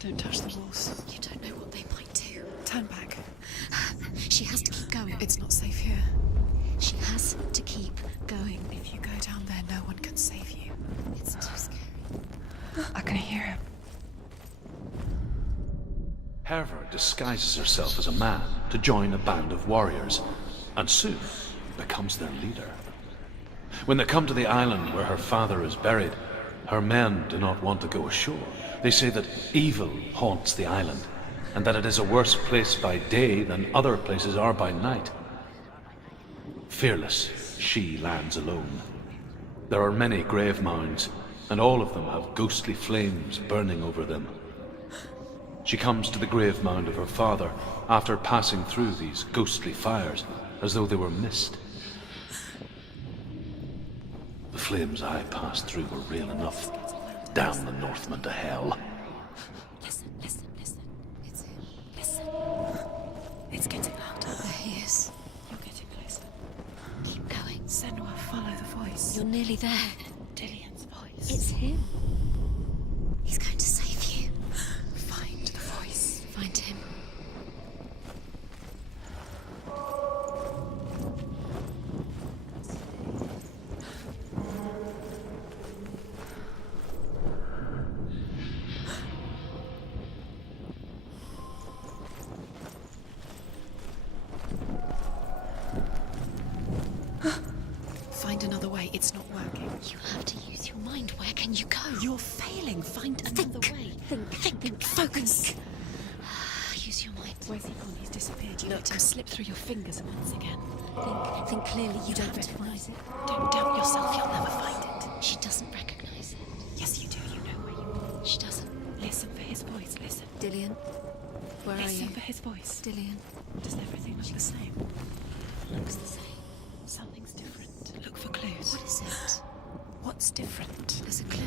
Don't touch the walls. You don't know what they might do. Turn back. She has to keep going. It's not safe here. She has to keep going. If you go down there, no one can save you. It's too scary. I can hear him. Herver disguises herself as a man to join a band of warriors, and soon becomes their leader. When they come to the island where her father is buried, her men do not want to go ashore. They say that evil haunts the island, and that it is a worse place by day than other places are by night. Fearless, she lands alone. There are many grave mounds, and all of them have ghostly flames burning over them. She comes to the grave mound of her father after passing through these ghostly fires, as though they were mist. The flames I passed through were real enough. Damn the Northmen to hell. Listen. It's him. Listen. It's getting louder. There he is. You're getting closer. Keep going. Senua, follow the voice. You're nearly there. Dillian's voice. It's him. He's going to save you. Find the voice. Find him. Find another way. It's not working. You have to use your mind. Where can you go? You're failing. Find another way. Think. Focus. Use your mind. Where's he gone? He's disappeared. You let him slip through your fingers once again. Think clearly. You don't recognize it. Don't doubt yourself. You'll never find it. She doesn't recognize it. Yes, you do. You know where you are. She doesn't. Listen for his voice. Listen. Dillian, where are Listen you? for his voice. Dillian, Does everything look the same? looks the same. Something's different. Look for clues. What is it? What's different? There's a clue.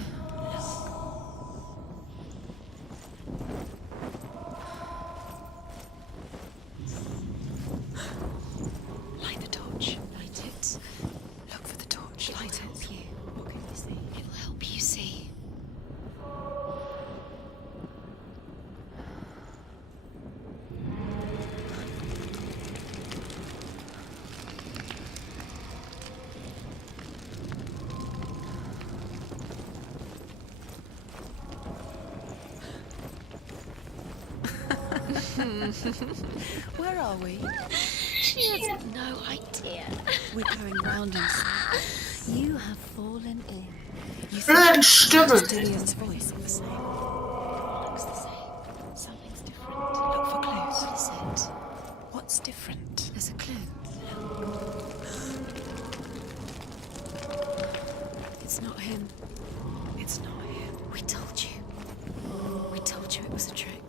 Light the torch. Light it. Look for the torch. It will Light help it. you. What can you see? It will help you see. Where are we? She has no idea. We're going round in circles. You have fallen in. You Blöden think Stimme. Dillian's voice is the same? Looks the same. Something's different. Look for clues. What is it? What's different? There's a clue. It's not him. It's not him. We told you. We told you it was a trick.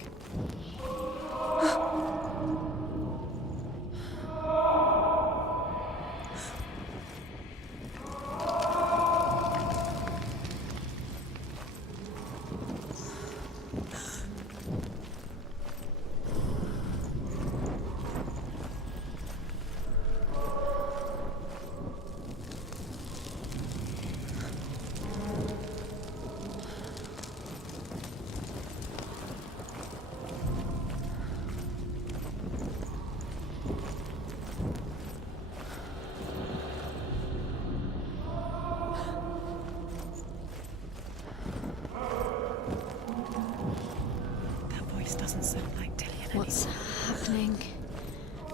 That voice doesn't sound like Dillian What's happening?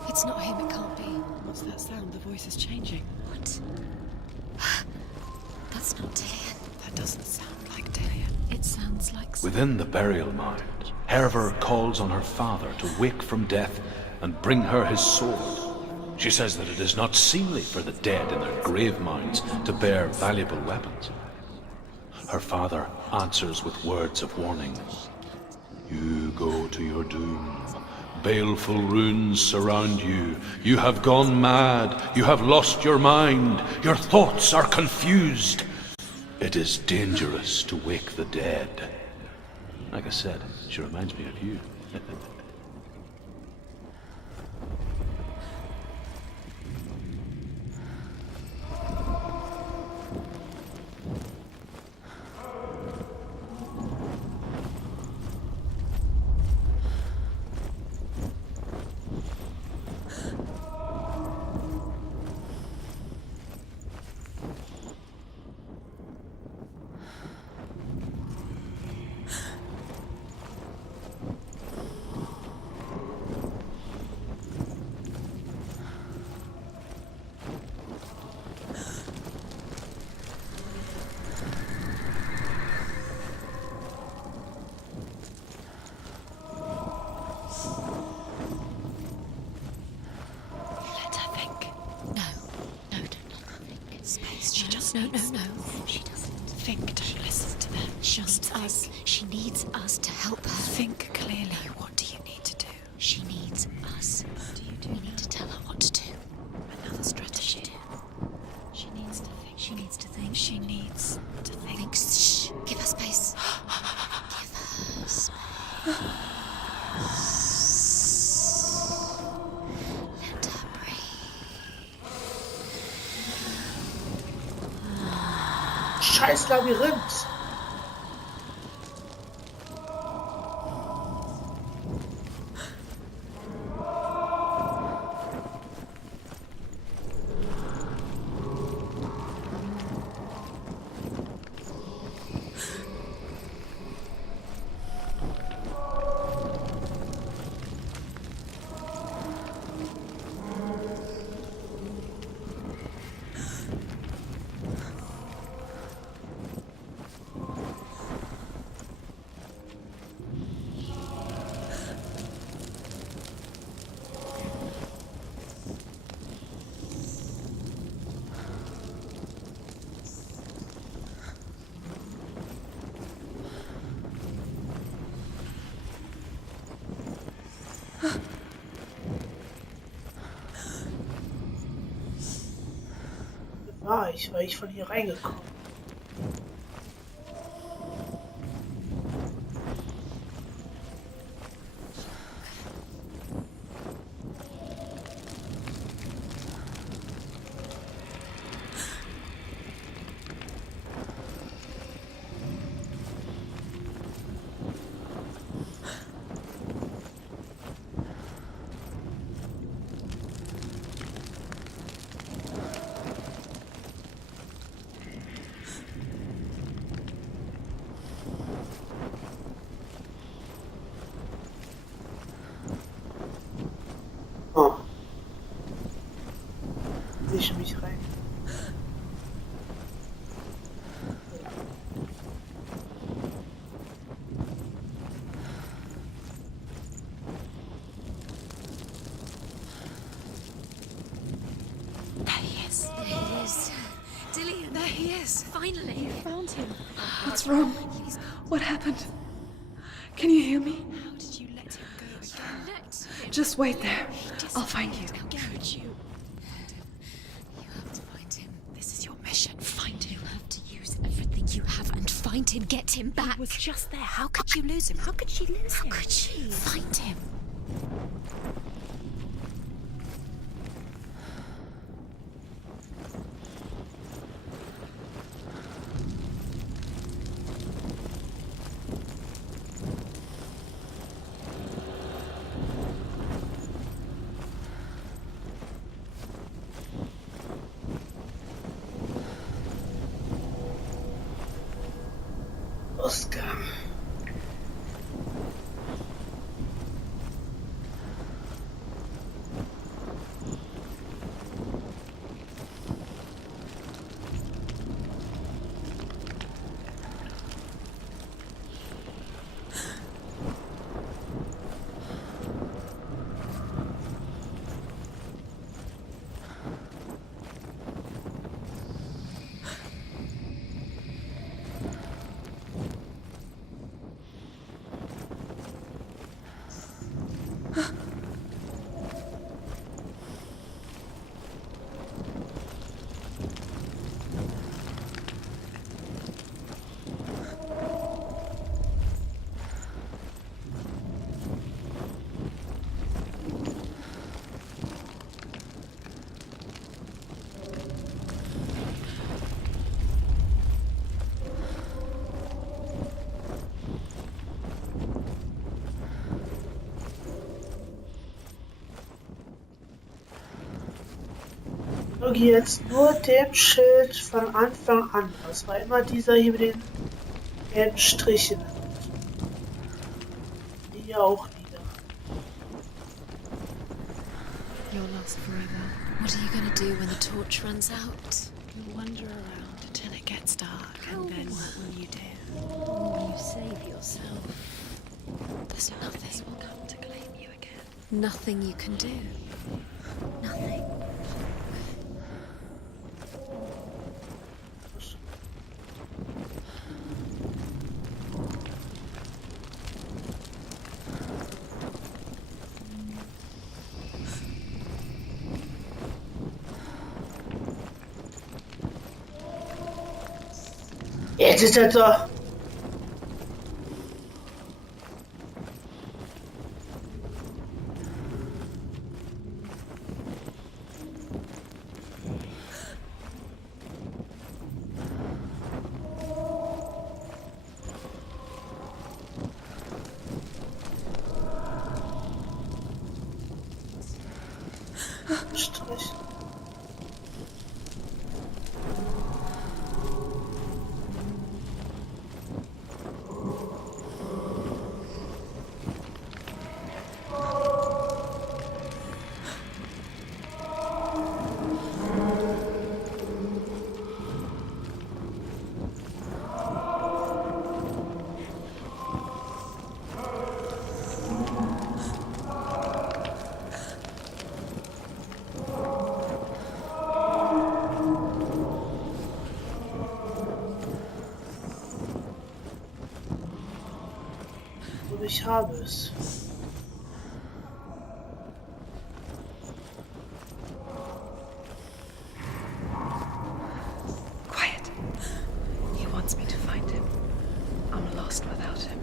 It's not him, it can't be. What's that sound? The voice is changing. What? That's not Dillian. That doesn't sound like Dillian. It sounds like Within the burial mound, Herver calls on her father to wake from death and bring her his sword. She says that it is not seemly for the dead in their grave mounds to bear valuable weapons. Her father answers with words of warning. You go to your doom. Baleful runes surround you. You have gone mad. You have lost your mind. Your thoughts are confused. It is dangerous to wake the dead. Like I said, she reminds me of you. No. She doesn't. Think, don't listen to them. Just us. She needs us to help her. Think clearly. What do you need to do? She needs us. What do you do? We need to tell her what to do. Another strategy. She needs to think. She needs to think. She needs to think. Shh. Give her space. Give her space. Let her breathe. Scheiß Labyrinth. Weil ich von hier reingekommen. Oh. Ich mich rein. There he is. There he is. Dillian, there he is. Finally. You found him. What's wrong? What happened? Can you hear me? How did you let him go again? Let him. Just wait there. I'll find you. How could you? You have to find him. This is your mission. Find him. You have to use everything you have and find him. Get him back. He was just there. How could you lose him? How could she lose him? How could she? Find him. Oscar. Guck jetzt nur den Schild von Anfang an. Das war immer dieser hier mit den gelben Strichen. Die hier auch wieder. You're lost forever. What are you going to do when the torch runs out? You'll wander around until it gets dark, and then what will you do? Will you save yourself? There's nothing. This will come to claim you again. Nothing you can do. Nothing. Jetzt ist er so. Strich. Ich habe es. Quiet. He wants me to find him. I'm lost without him.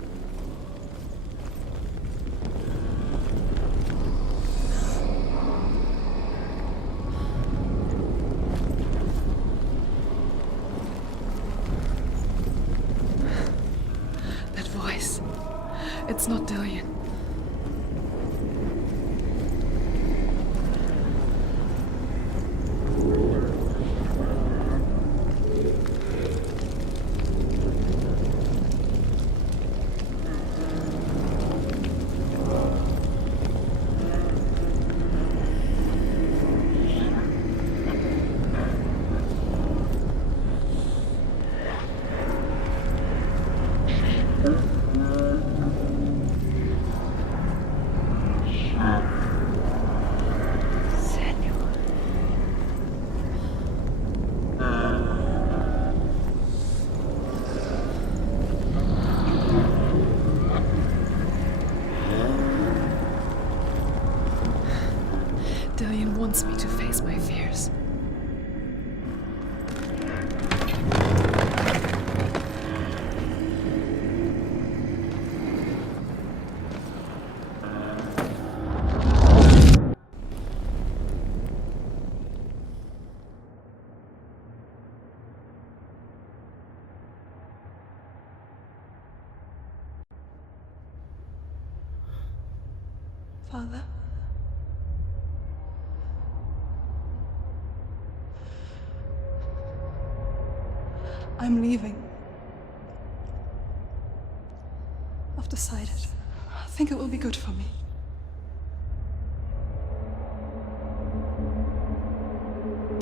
That voice. It's not Dillian. Dillian wants me to face my fears. Father? I'm leaving. I've decided. I think it will be good for me.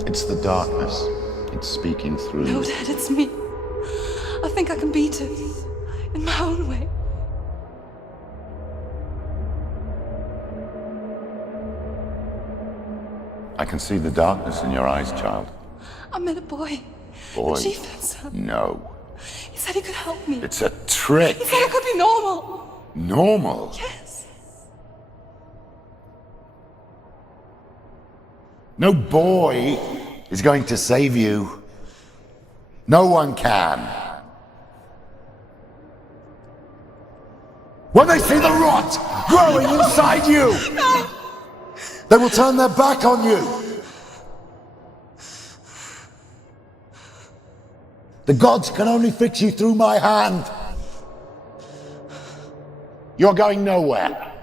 It's the darkness. It's speaking through No, you. Dad, it's me. I think I can beat it. In my own way. I can see the darkness in your eyes, child. I met a boy. Boy. The chief and son. No. He said he could help me. It's a trick. He said I could be normal. Normal? Yes. No boy is going to save you. No one can. When they see the rot growing inside you, they will turn their back on you. The gods can only fix you through my hand. You're going nowhere.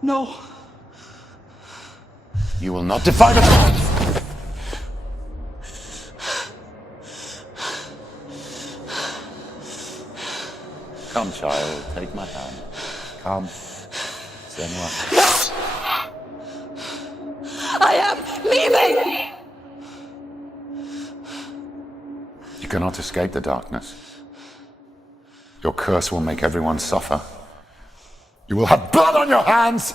No. You will not defy the gods. Come, child, take my hand. Come. Senua. I am leaving! You cannot escape the darkness. Your curse will make everyone suffer. You will have blood on your hands!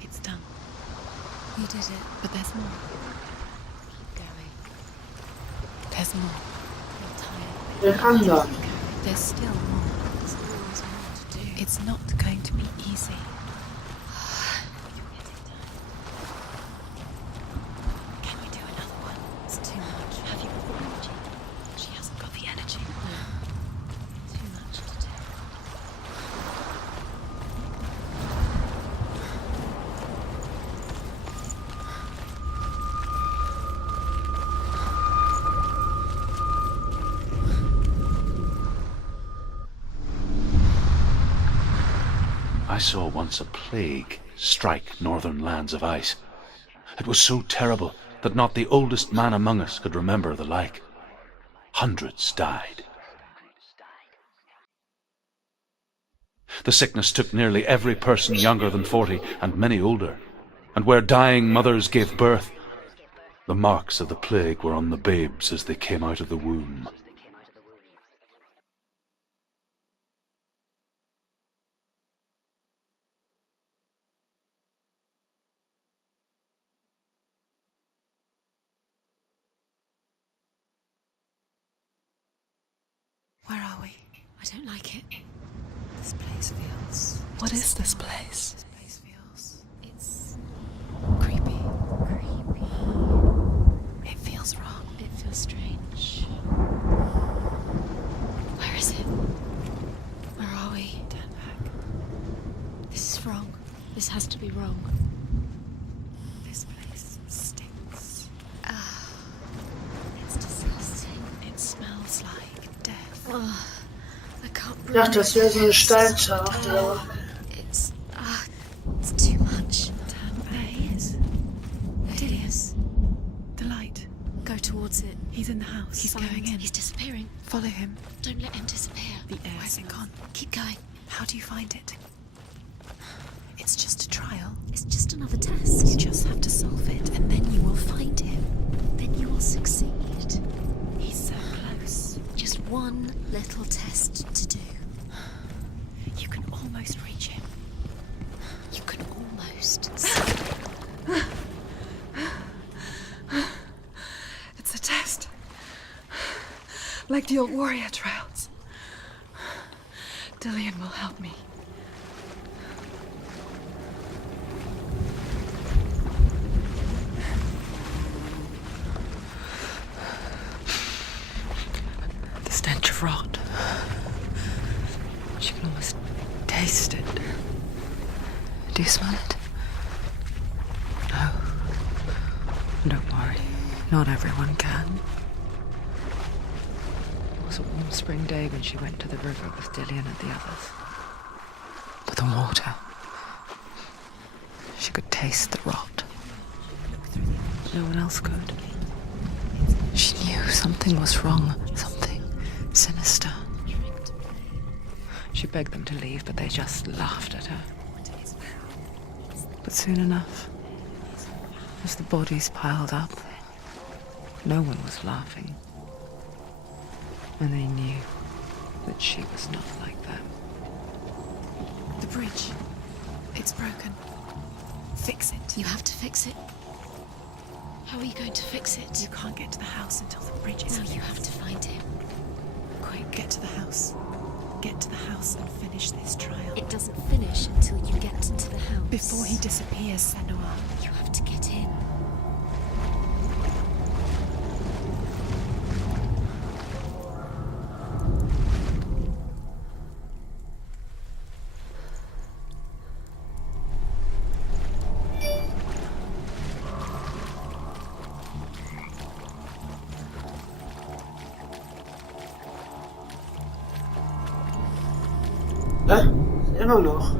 It's done. You did it, but there's more. Keep going. There's more. You're tired. Den anderen. There's still more. There's always more to do. It's not going to be easy. Can we do another one? It's too much. Have you got the energy? She hasn't got the energy. No. Too much to do. I saw once a plague strike northern lands of ice. It was so terrible that not the oldest man among us could remember the like. Hundreds died. The sickness took nearly every person younger than 40 and many older, and where dying mothers gave birth, the marks of the plague were on the babes as they came out of the womb. Where are we? I don't like it. This place feels... What is this place? This place feels... It's... creepy. Creepy. It feels wrong. It feels strange. Where is it? Where are we? Turn back. This is wrong. This has to be wrong. This place stinks. It's disgusting. It smells like death. I can't Ich breathe. dachte, das wäre so eine Steinschaft, aber It's too much. There he is. There he is. The light. Go towards it. He's in the house. He's going in. He's disappearing. Follow him. Don't let him disappear. The air. Where's it gone? Keep going. How do you find it? It's just a trial. It's just another test. You just have to solve it, and then you will find him. Then you will succeed. He's so close. Just one little test to do. You can almost reach him. You can almost. It's a test. Like the old warrior trials. Dillian will help me. The stench of rot. She can almost taste it. Do you smell it? No. Don't worry. Not everyone can. It was a warm spring day when she went to the river with Dillian and the others. But the water. She could taste the rot. No one else could. She knew something was wrong. Something sinister. She begged them to leave, but they just laughed at her. But soon enough, as the bodies piled up, no one was laughing. And they knew that she was not like them. The bridge. It's broken. Fix it. You have to fix it. How are you going to fix it? You can't get to the house until the bridge is fixed. No, you have to find him. Quick, get to the house. Get to the house and finish this trial. It doesn't finish until you get into the house. Before he disappears, Senua. You have to get in. Immer noch.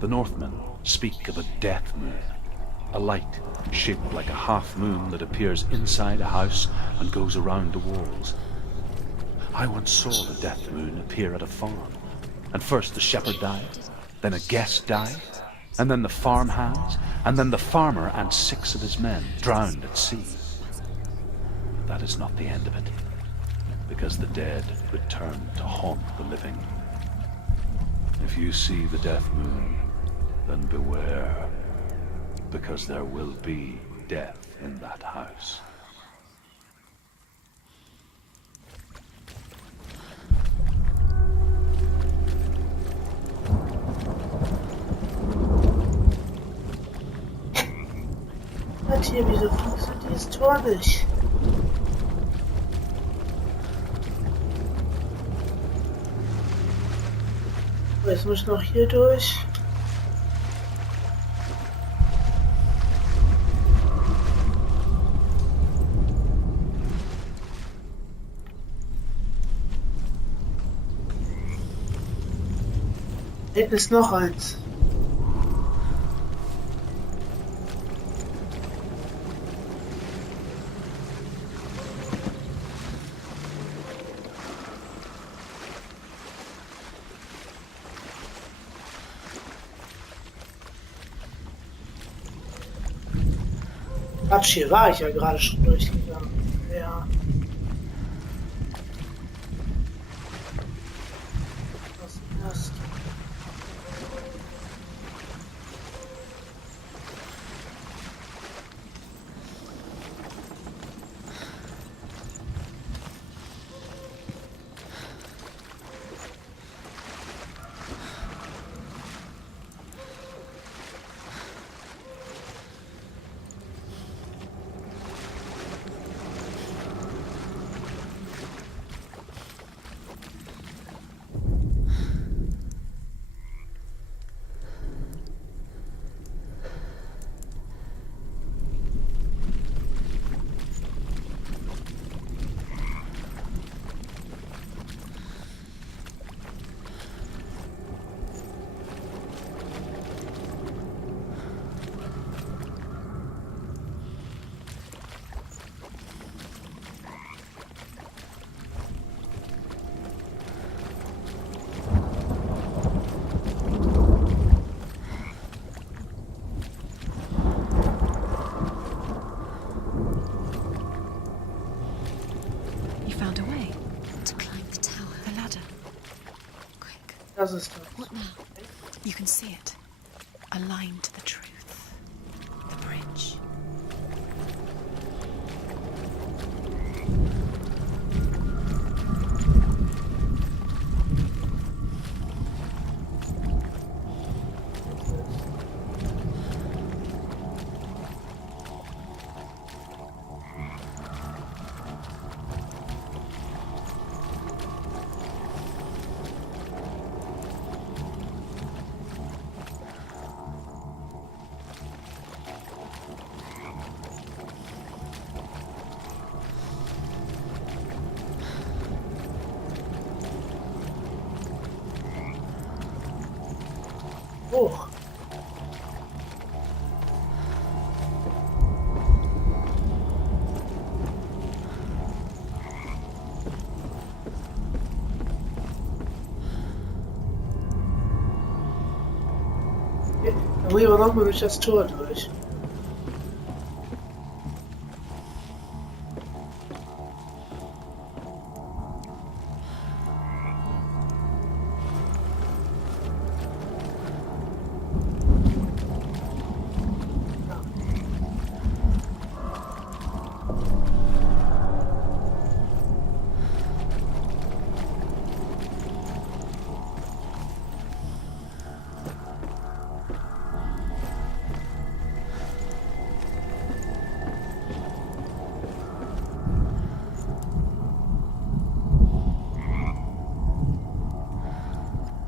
The Northmen speak of a death moon, a light shaped like a half moon that appears inside a house and goes around the walls. I once saw the death moon appear at a farm, and first the shepherd died, then a guest died, and then the farmhands, and then the farmer and 6 of his men drowned at sea. But that is not the end of it, because the dead return to haunt the living. If you see the death moon, then beware, because there will be death in that house. Hier, wieso funktioniert dieses Tor nicht? So, jetzt muss ich noch hier durch. Da hinten ist noch eins. Quatsch, hier war ich ja gerade schon durchgegangen. Ja. Was erst? Das ist das. What now? You can see it. Aligned to the truth. The bridge. Hoch. Dann muss ich aber nochmal durch das Tor durch.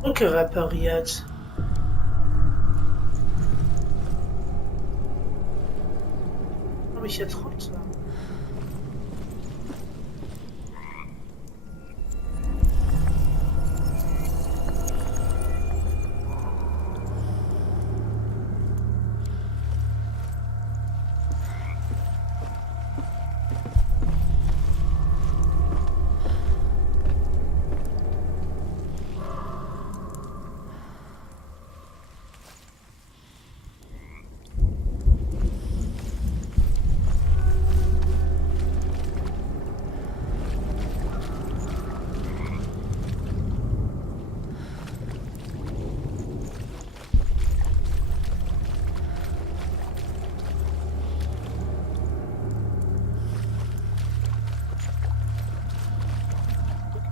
Brücke repariert. Komme ich jetzt runter?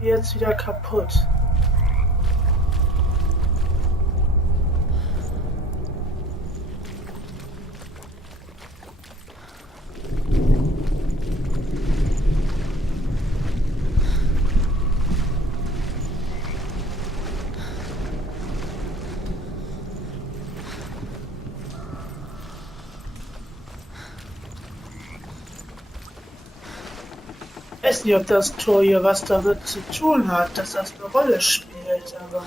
jetzt wieder kaputt. Ich weiß nicht, ob das Tor hier was damit zu tun hat, dass das eine Rolle spielt, aber...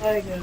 Folge.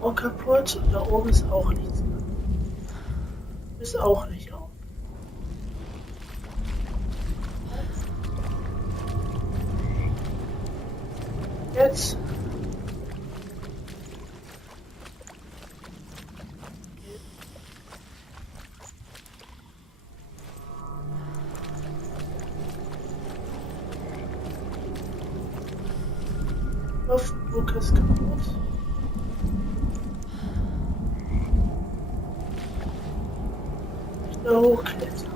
Auch kaputt und da oben ist auch nichts mehr. Ist auch nicht auf. Jetzt. Luftdruck ist kaputt. Hochklettern.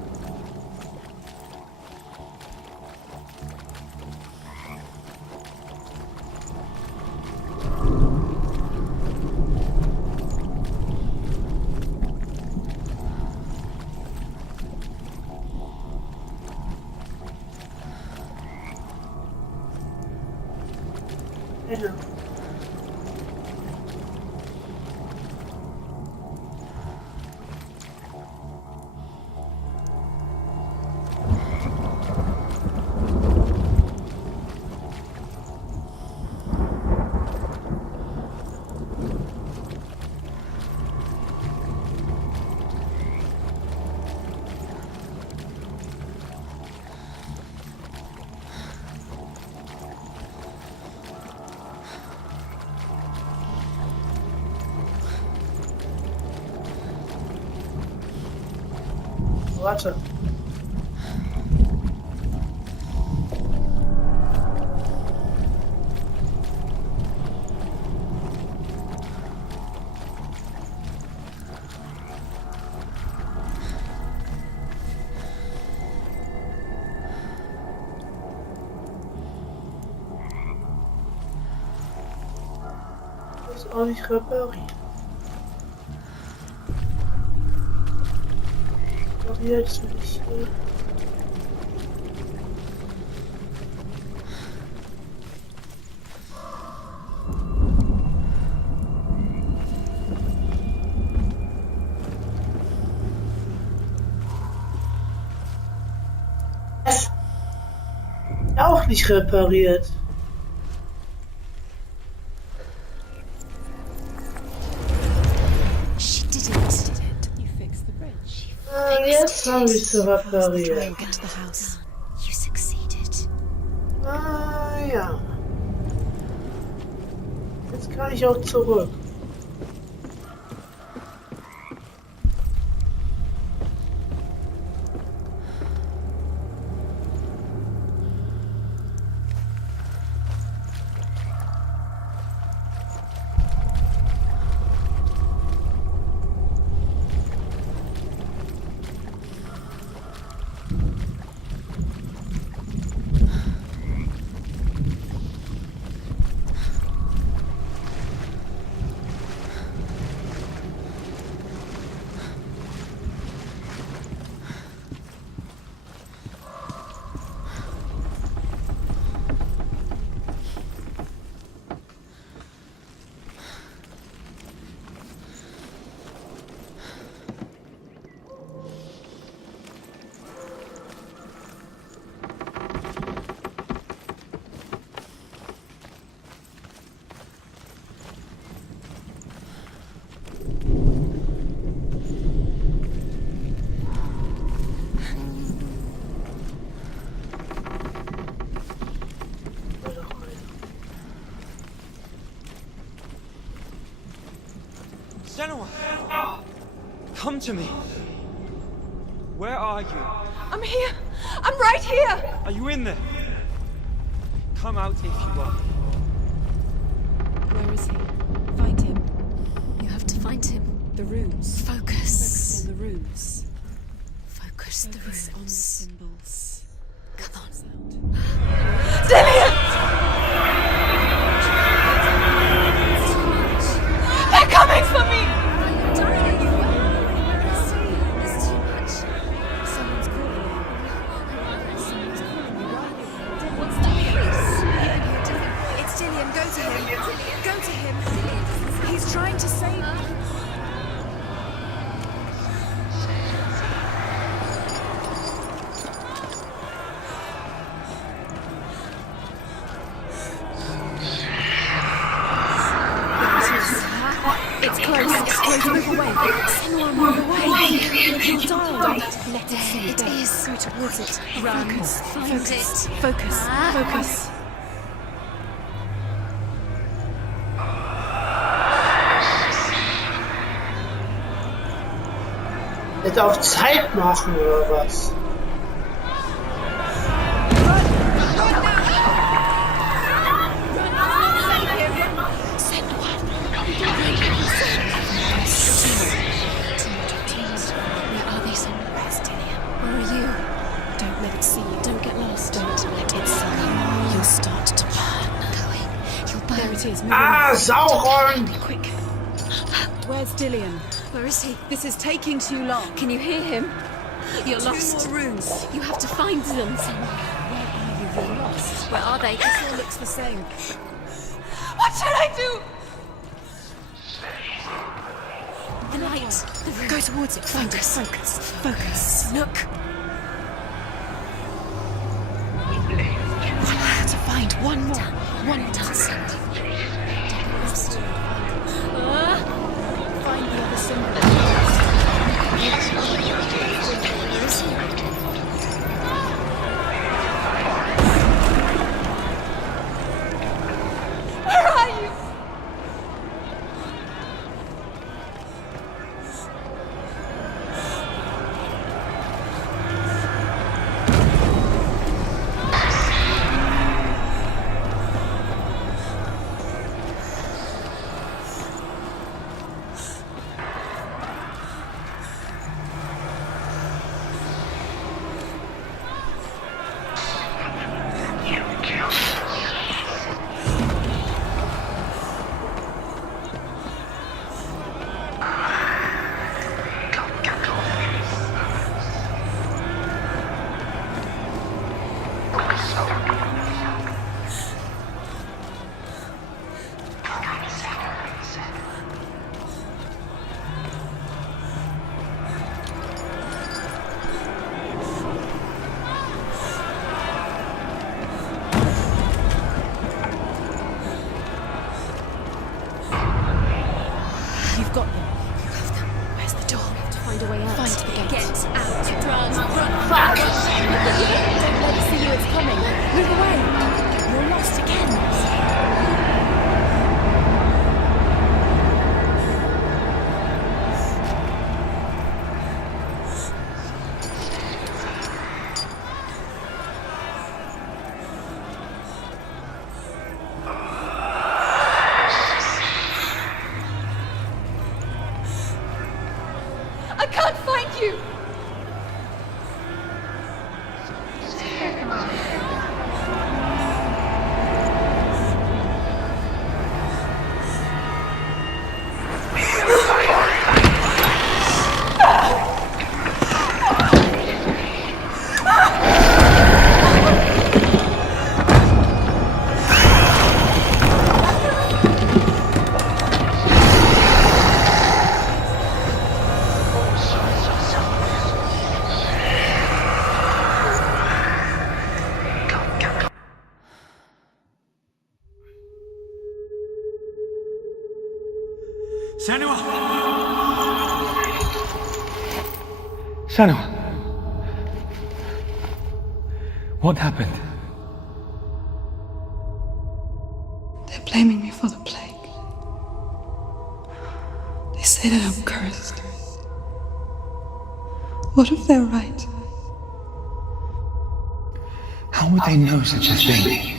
Warte. Das ist auch nicht repariert. Jetzt will ich hier. Was? Auch nicht repariert. Jetzt habe ich sie repariert. Ah ja. Jetzt kann ich auch zurück. Senua! Come to me! Where are you? I'm here! I'm right here! Are you in there? Come out if you are. Where is he? Find him. You have to find him. The runes. Focus on the runes. Focus the runes. On the symbols. Come on. Dillion! They're coming for me! I'm dying. It's too much. Someone's calling you. Someone's calling you. What's that? It's Dillion. Go to him. Go to him. He's trying to save you. It's close, move away. Senua, move away. You'll die. Don't let it see you. It is. Go towards it. Run. Find it. Focus. Focus. Jetzt auf Zeit machen oder was? Ah, Sauron! Quick. Where's Dillion? Where is he? This is taking too long. Can you hear him? You're lost. 2 more runes. You have to find them. Where are you? You're lost. Where are they? This all looks the same. What should I do? The light. Go towards it. Find it. Focus. Focus. Look. I have to find one more. One more. Find the other symbol. Where are you? You've got them. You have them. Where's the door? We have to find a way out. Find the gate. Get out. Run. Fuck! Don't let it see you, it's coming. Move away. You're lost again. I can't find you! Senua! Senua! What happened? They're blaming me for the plague. They say say that I'm cursed. What if they're right? How would they know such a thing?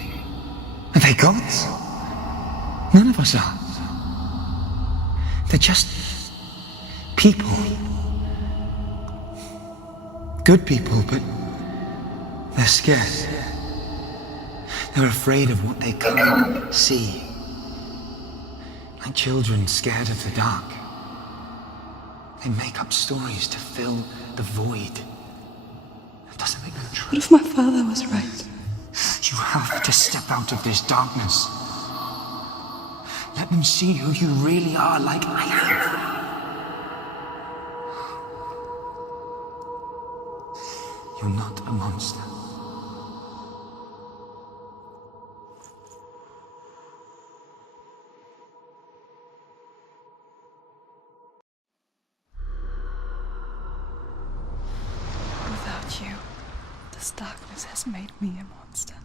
Are they gods? None of us are. They're just people. Good people, but they're scared. They're afraid of what they can't see. Like children scared of the dark. They make up stories to fill the void. That doesn't make them true. What if my father was right? You have to step out of this darkness. Let them see who you really are, like I am. You're not a monster. Without you, this darkness has made me a monster.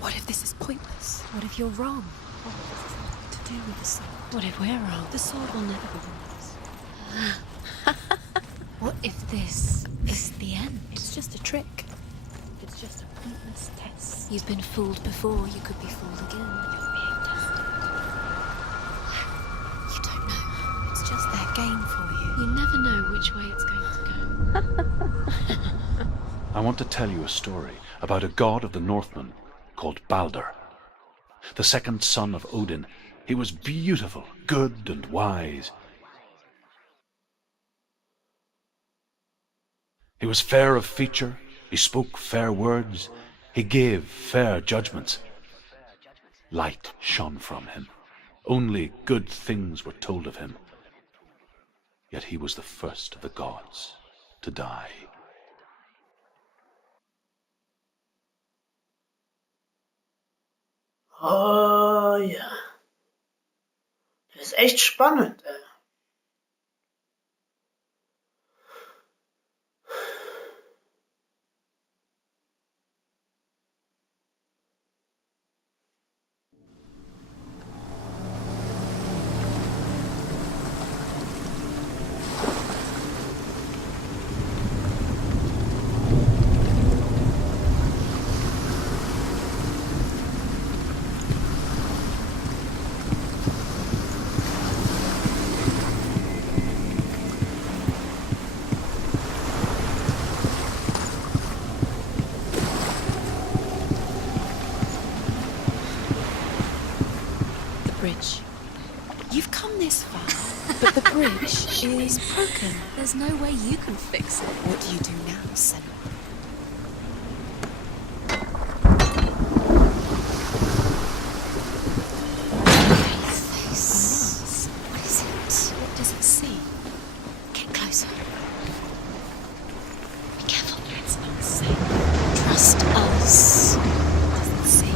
What if this is pointless? What if you're wrong? What if this has nothing to do with the sword? What if we're wrong? The sword will never be yours. What if this is the end? It's just a trick. It's just a pointless test. You've been fooled before, you could be fooled again. You're being tested. You don't know. It's just their game for you. You never know which way it's going to go. I want to tell you a story about a god of the Northmen called Balder. The second son of Odin. He was beautiful, good and wise. He was fair of feature, he spoke fair words, he gave fair judgments. Light shone from him. Only good things were told of him. Yet he was the first of the gods to die. Oh ja. Das ist echt spannend, ey. Bridge. You've come this far, but the bridge is broken. There's no way you can fix it. What do you do now, Senua? Face. What is it? What does it see? Get closer. Be careful. It's not safe. Trust us. It doesn't see.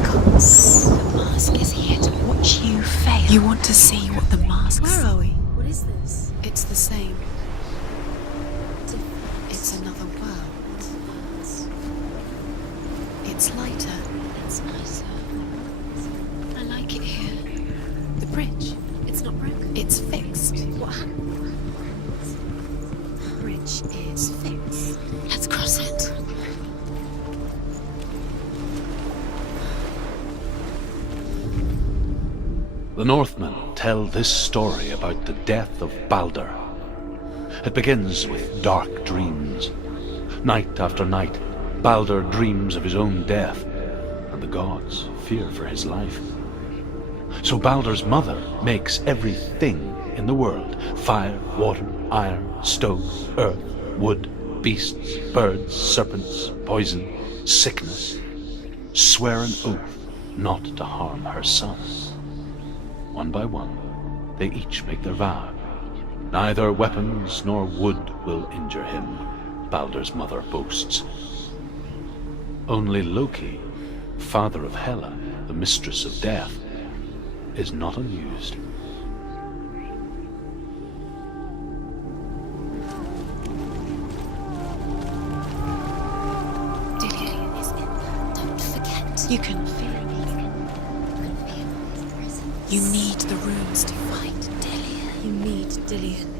Because the mask is here to watch you fail. You want to see what the mask... Where are we? What is this? It's the same. It's another world. It's lighter. It's nicer. I like it here. The bridge. It's not broken. It's fixed. What happened? The bridge is fixed. Let's cross it. The Northmen tell this story about the death of Balder. It begins with dark dreams. Night after night, Balder dreams of his own death, and the gods fear for his life. So Balder's mother makes everything in the world: fire, water, iron, stone, earth, wood, beasts, birds, serpents, poison, sickness, swear an oath not to harm her son. One by one, they each make their vow. Neither weapons nor wood will injure him, Balder's mother boasts. Only Loki, father of Hela, the mistress of death, is not amused. Dillion is in there. Don't forget. You can feel it. You can You need the runes to find Dillian. You need Dillian.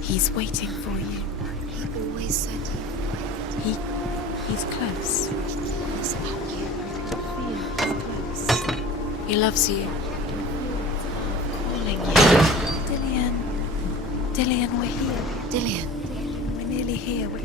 He's waiting for you. He always said He's close. it's about you. He's close. He loves you. Calling you. Dillian. Dillian, we're here. Dillian. We're nearly here. We're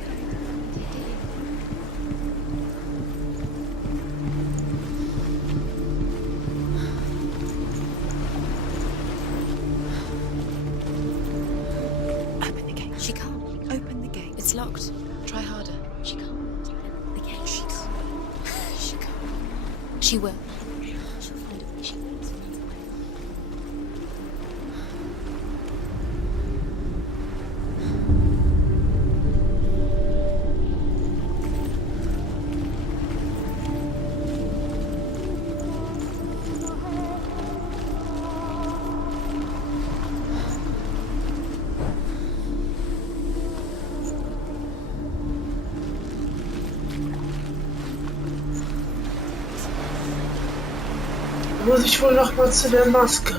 Open the gate. She can't. Open the gate. It's locked. Try harder. She can't. The gate. She can't. She can't. She will. She'll find a way. She will. Muss ich wohl noch mal zu der Maske.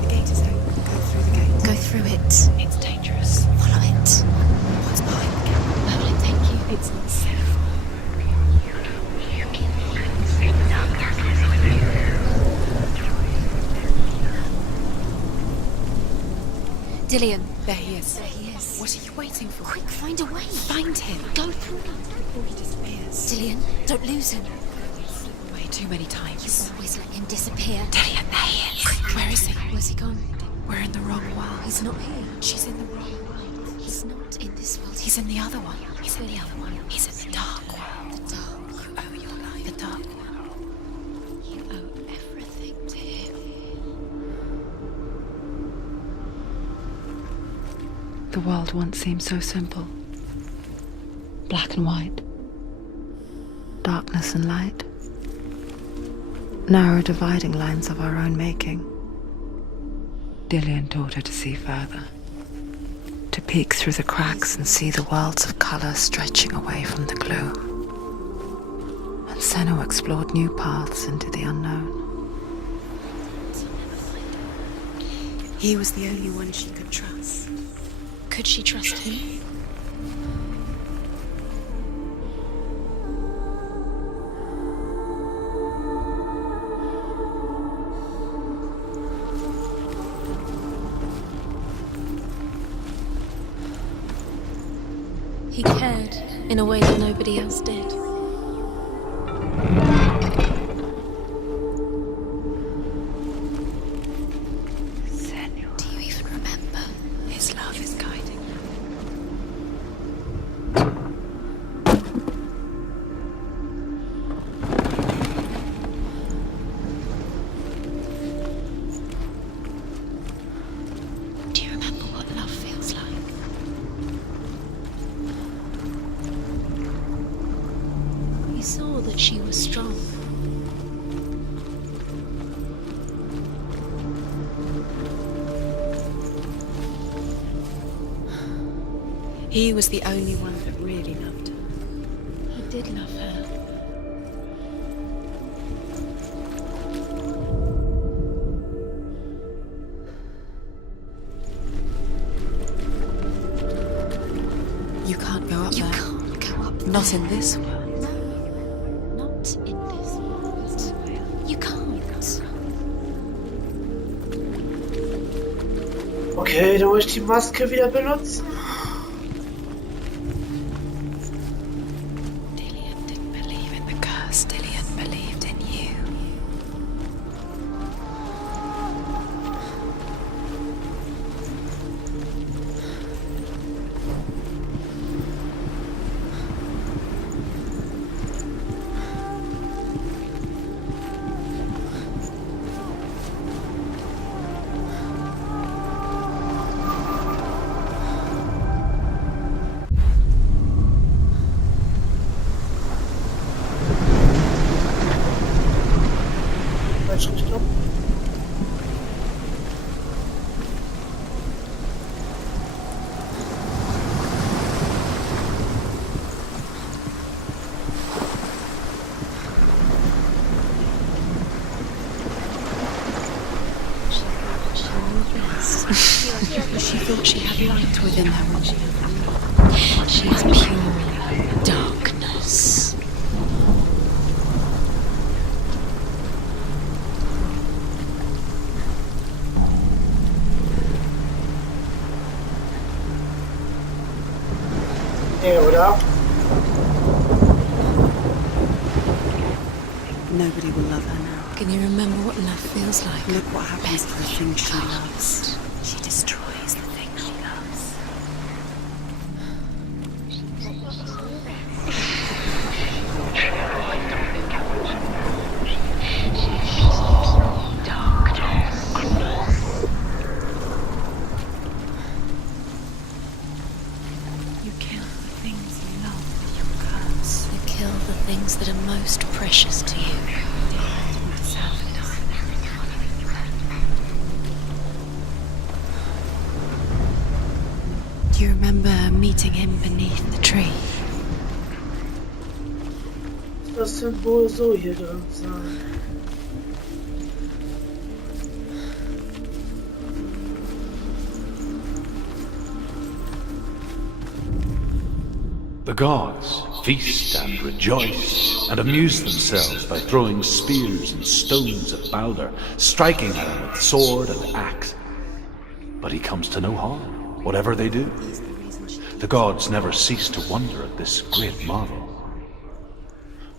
The gate is open. Go through the gate. Go through it. It's dangerous. Follow it. What's behind the gate? Merlin, thank you. It's not safe. Dillian. There he is. There he is. What are you waiting for? Quick, find a way. Find him. Go through it. Before he disappears. Dillian, don't lose him. Slip away too many times. Always let him disappear. Dillian, there he is. Where is he? Where's he gone? We're in the wrong world. He's not here. She's in the wrong world. He's not in this world. He's in the other one. He's in the other one. He's in the dark world. The dark. You owe your life. The dark world. You owe everything to him. The world once seemed so simple. Black and white. Darkness and light. Narrow dividing lines of our own making. Dillian taught her to see further. To peek through the cracks and see the worlds of color stretching away from the glue. And Senua explored new paths into the unknown. He was the only one she could trust. Could she trust him? He cared in a way that nobody else did. Senua. Do you even remember? His love is guiding her. Do you remember what love feels like? He saw that she was strong. He was the only one that really loved her. He did love her. You can't go up You there. can't go up Not there. in this world. No, not in this world. You can't. Okay, dann muss ich die Maske wieder benutzen. Dillian didn't believe in the curse. Dillian believed in you. She thought she had light within her when she had. She is pure darkness. Oder? Nobody will love her now. Can you remember what love feels like? Look what happens to the things she loves. She destroys the things she loves. You kill the things you love with your curse. You kill the things that are most precious to you. Do you remember meeting him beneath the tree? Das Symbol so hier drin sein. The gods feast and rejoice and amuse themselves by throwing spears and stones at Balder, striking at him with sword and axe. But he comes to no harm, whatever they do. The gods never cease to wonder at this great marvel.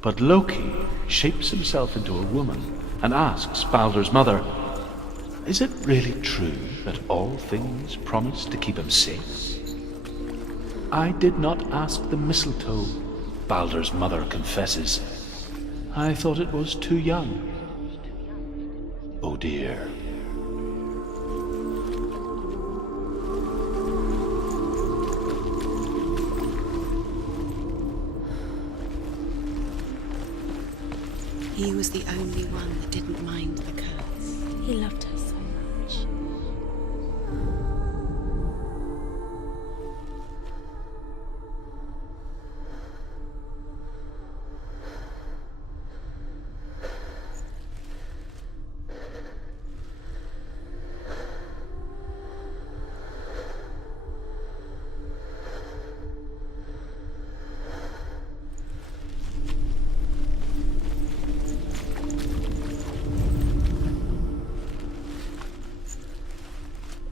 But Loki shapes himself into a woman and asks Balder's mother, "Is it really true that all things promise to keep him safe?" "I did not ask the mistletoe," Balder's mother confesses. "I thought it was too young." Oh dear. He was the only one that didn't mind the curse. He loved her so much.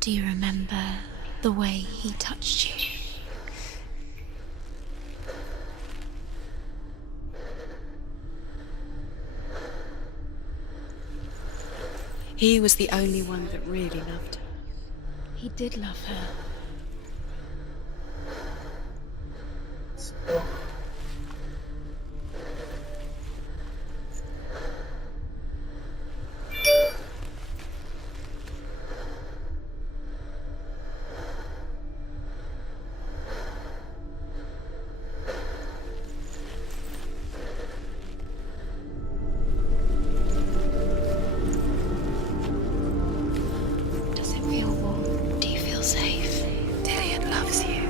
Do you remember the way he touched you? He was the only one that really loved her. He did love her. So. Does it feel warm? Do you feel safe? Dillian loves you.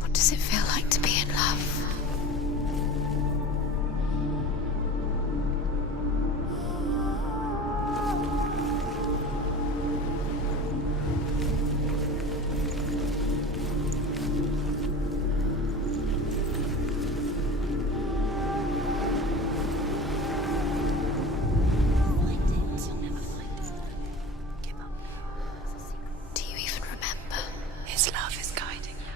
What does it feel like to be in love? Do you even remember? His love is guiding you.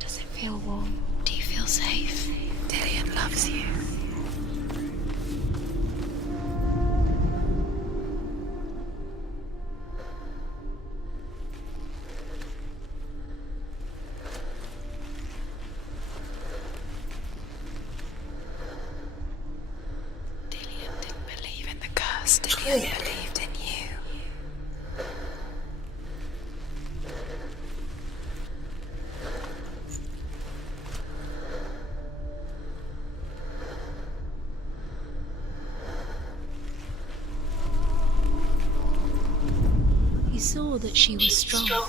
Does it feel warm? Do you feel safe? Dillian loves you. Dillian didn't believe in the curse. Dillian believed in you. He saw that she was strong.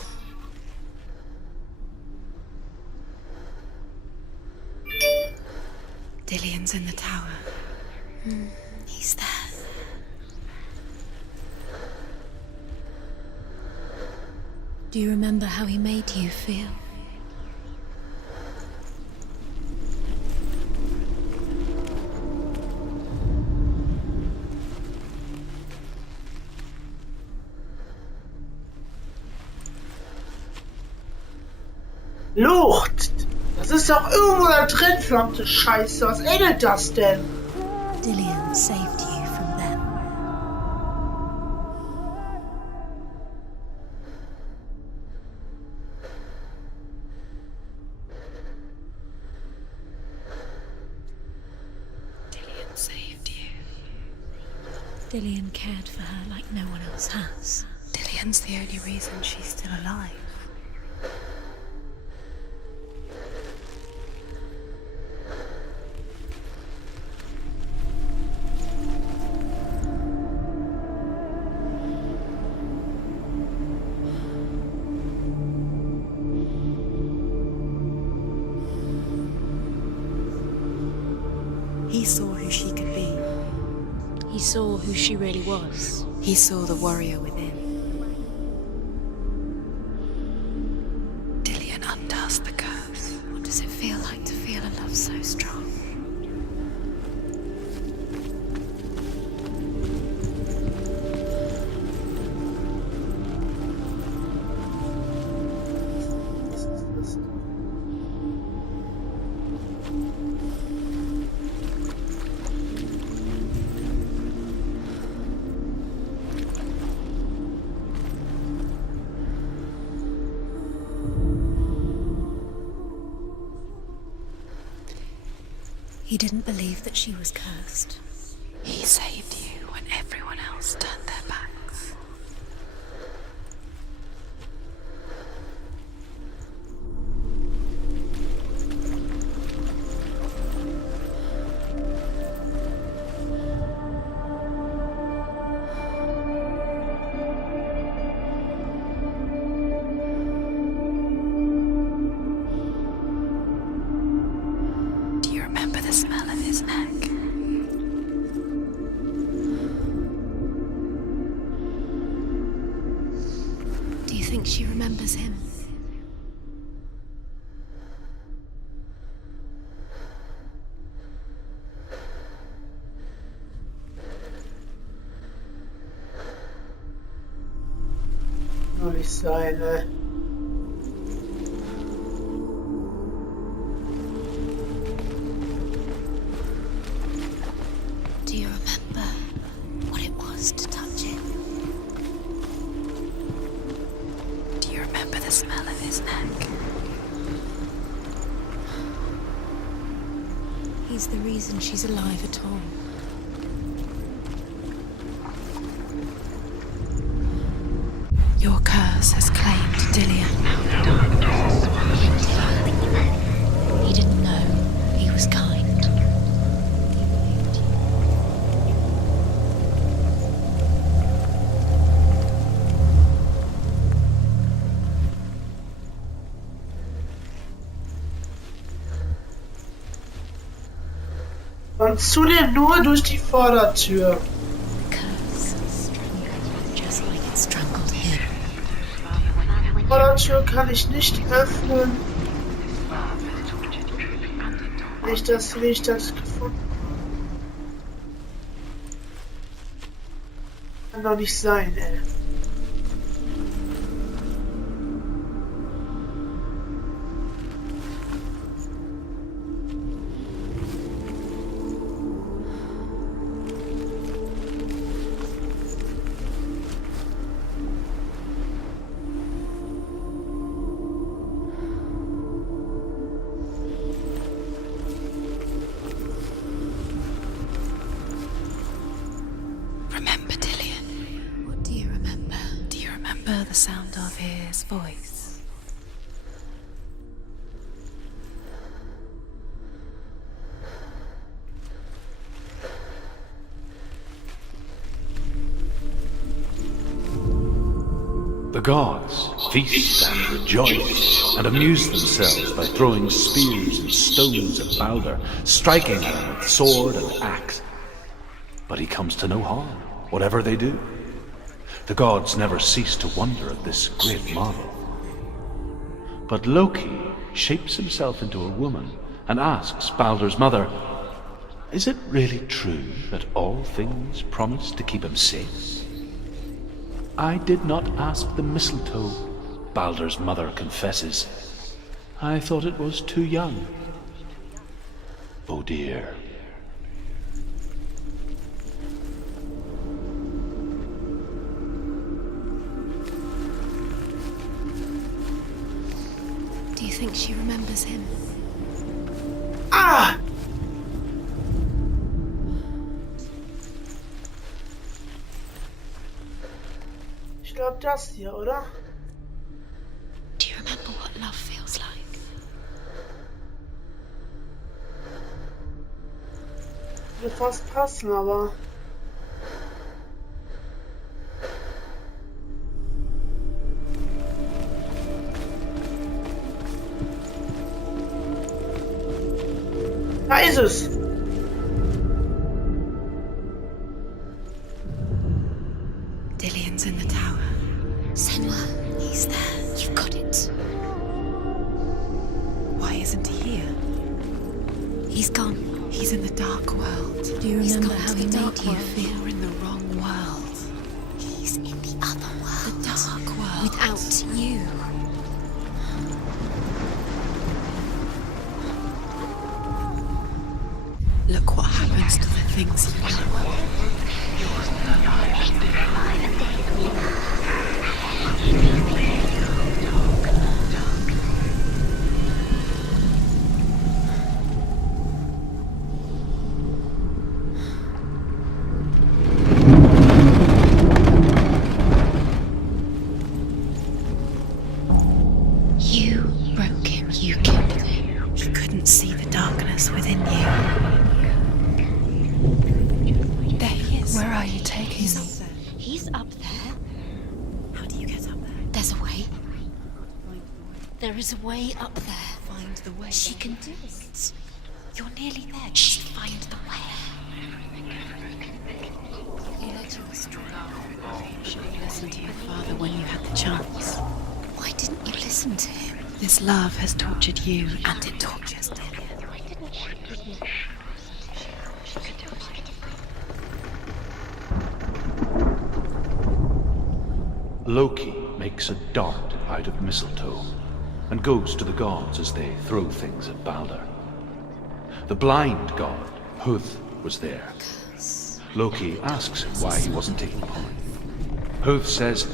Dillian's in the tower. He's there. Do you remember how he made you feel? Lucht! Das ist doch irgendwo da drin, verdammte Scheiße. Was ändert das denn? Dillian saved you from them. Dillian saved you. Dillian cared for her like no one else has. Dillian's the only reason she's still alive. He saw who she could be. He saw who she really was. He saw the warrior within. Dillian undoes the curse. What does it feel like to feel a love so strong? He didn't believe that she was cursed. He saved you when everyone else turned their backs. Do you remember the smell of his neck? Do you think she remembers him? Nur nicht sein, ne? Do you remember what it was to touch him? Do you remember the smell of his neck? He's the reason she's alive at all. Your curse has claimed Dillian. He didn't know. He was kind. He believed you. Und zudem nur durch die Vordertür. The curse strangled just like it strangled him. Die Vordertür kann ich nicht öffnen. Nicht das, wie ich das gefunden habe. Kann doch nicht sein, ey. Remember Dillian? What do you remember? Do you remember the sound of his voice? The gods feast and rejoice and amuse themselves by throwing spears and stones at Balder, striking at him with sword and axe. But he comes to no harm, whatever they do. The gods never cease to wonder at this great marvel. But Loki shapes himself into a woman and asks Balder's mother, "Is it really true that all things promise to keep him safe?" "I did not ask the mistletoe," Balder's mother confesses. "I thought it was too young." Oh dear. Do you think she remembers him? Ah! Ich glaube das hier, oder? Do you remember what love feels like? Würde fast passen, aber... Da ist es! Dillian's in the tower. Senua, he's there. You've got it. Why isn't he here? He's gone. He's in the dark world. Do you remember how he made you feel? You're in the wrong world. He's in the other world. The dark world. Without you. Look what happens to the things you love. You broke him. You killed him. He couldn't see the darkness within you. There he is. Where are you taking me? He's up there. How do you get up there? There's a way. There is a way up there. Find the way. She can do it. You're nearly there. Just find the way. You led you astray. You should have listened to your father when you had the chance. Why didn't you listen to him? This love has tortured you, and it tortures Dillian. Loki makes a dart out of mistletoe and goes to the gods as they throw things at Balder. The blind god, Huth, was there. Loki asks him why he wasn't taking part. Huth says,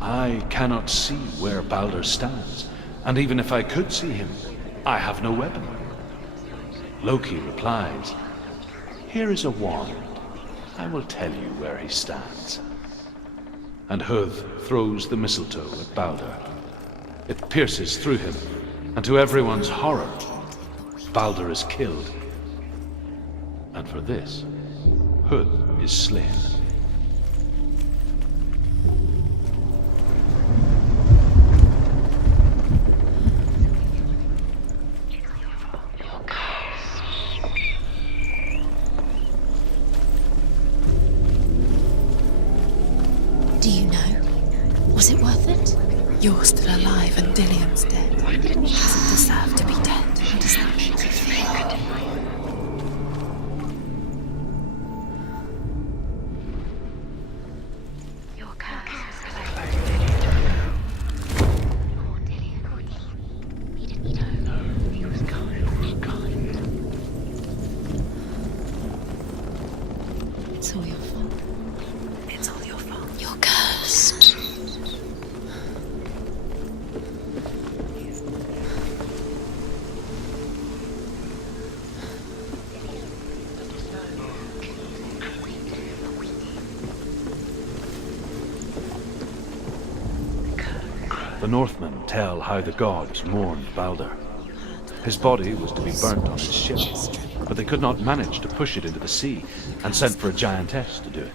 "I cannot see where Balder stands, and even if I could see him, I have no weapon." Loki replies, "Here is a wand. I will tell you where he stands." And Huth throws the mistletoe at Balder. It pierces through him, and to everyone's horror, Balder is killed. And for this, Huth is slain. Do you know? Was it worth it? You're still alive and Dillian's dead. He doesn't deserve to be dead. How does that make you feel? It's all your fault. It's all your fault. You're cursed. The Northmen tell how the gods mourned Balder. His body was to be burnt on his ship, but they could not manage to push it into the sea, and sent for a giantess to do it.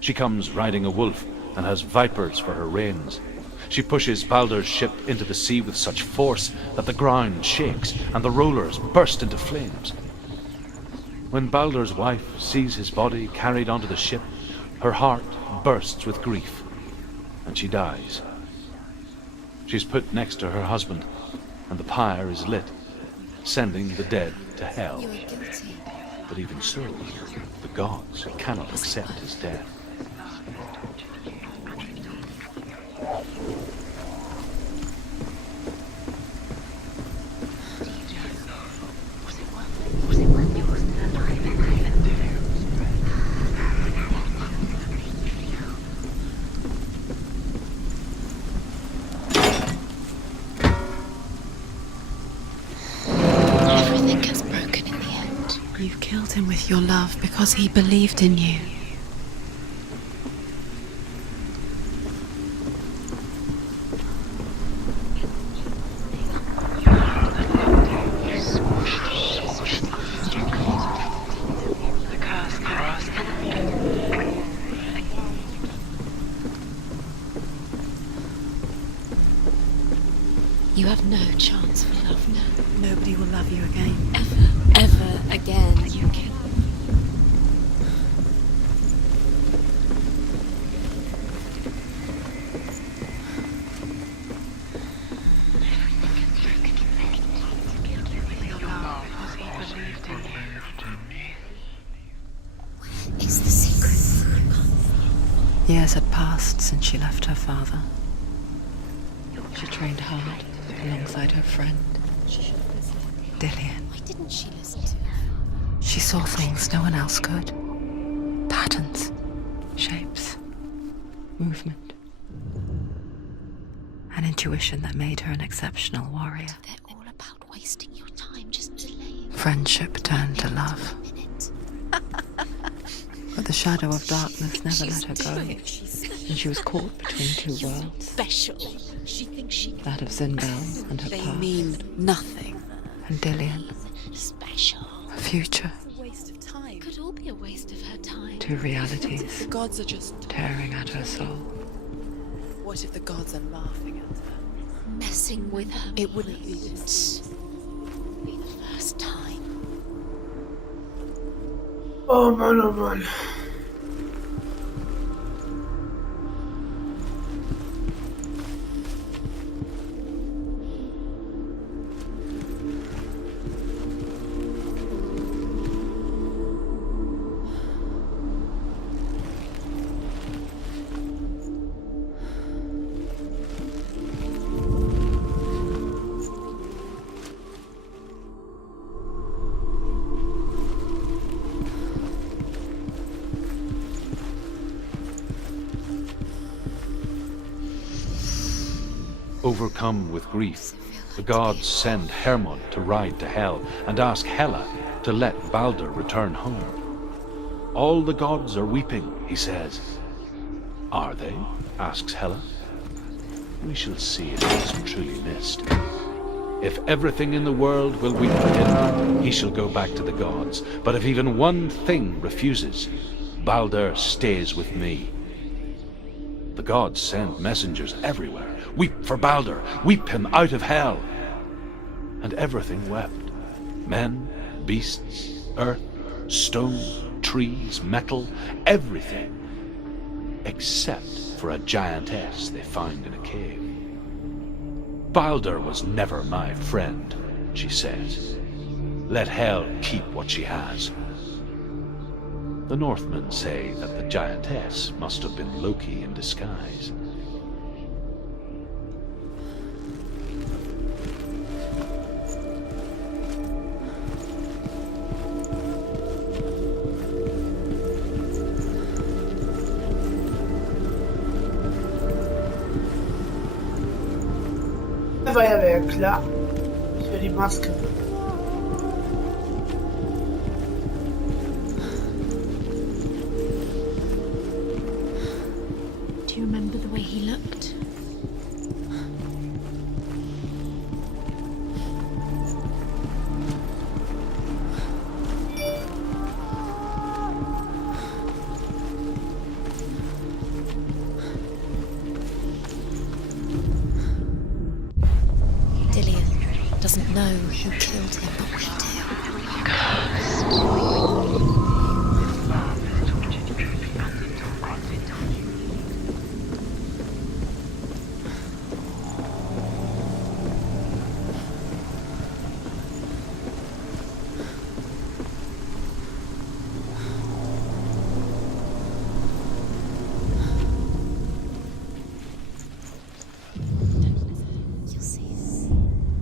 She comes riding a wolf and has vipers for her reins. She pushes Baldur's ship into the sea with such force that the ground shakes and the rollers burst into flames. When Baldur's wife sees his body carried onto the ship, her heart bursts with grief, and she dies. She's put next to her husband, and the pyre is lit, sending the dead to hell. You are guilty. But even so, the gods cannot accept his death. Everything gets broken in the end. You've killed him with your love because he believed in you. You have no chance for love now. Nobody will love you again. Ever again. You can. Is the secret? Years had passed since she left her father. She trained hard alongside her friend, Dillian. Why didn't she listen to her? She saw things no one else could. Patterns, shapes, movement. An intuition that made her an exceptional warrior. They're all about wasting your time, just delaying. Friendship turned to love. But the shadow of darkness never let her go, and she was caught between two worlds. Special. She thinks she can. That of Zinbel and her They past, mean nothing. and Dillian, Special. a future. It's a waste of time. Could all be a waste of her time. Two realities The gods are just... tearing at her soul. What if the gods are laughing at her? Messing with her. It wouldn't be this. Be the first time. Oh man, oh man. Overcome with grief, the gods send Hermod to ride to Hell and ask Hela to let Baldur return home. All the gods are weeping, he says. Are they? Asks Hela. We shall see if he is truly missed. If everything in the world will weep for him, he shall go back to the gods. But if even one thing refuses, Baldur stays with me. The gods send messengers everywhere. Weep for Baldur, weep him out of hell. And everything wept. Men, beasts, earth, stone, trees, metal, everything. Except for a giantess they found in a cave. Baldur was never my friend, she says. Let Hel keep what she has. The Northmen say that the giantess must have been Loki in disguise. Det var jag väl klar. För die Maske. Do you remember the way he looked? doesn't know who killed him, but we do.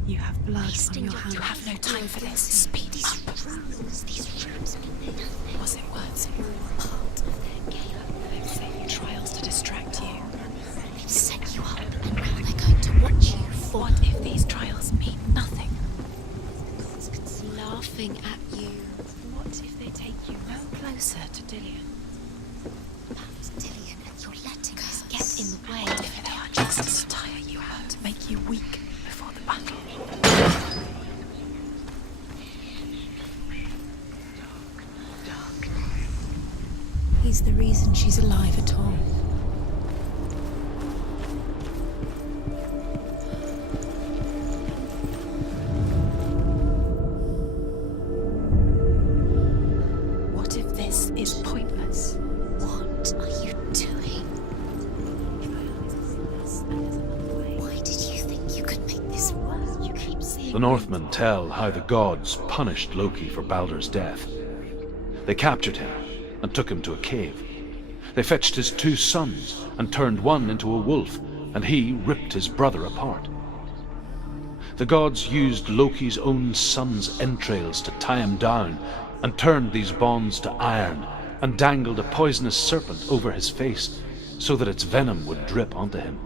You have blood on your hands. You have no time for this. Speed up. These rooms mean nothing. Was it words in part of their game? They've set you trials to distract you. They've set you up, and now they're going to watch you fall. What if these trials mean nothing? The gods could see laughing at you. What if they take you no closer to Dillion? That's Dillion, and you're letting us get in the way. What if they are just to tire you out, to make you weak before the battle? He's the reason she's alive at all. What if this is pointless? What are you doing? Why did you think you could make this work? You keep seeing The Northmen tell how the gods punished Loki for Baldur's death. They captured him and took him to a cave. They fetched his 2 sons and turned one into a wolf, and he ripped his brother apart. The gods used Loki's own son's entrails to tie him down and turned these bonds to iron and dangled a poisonous serpent over his face so that its venom would drip onto him.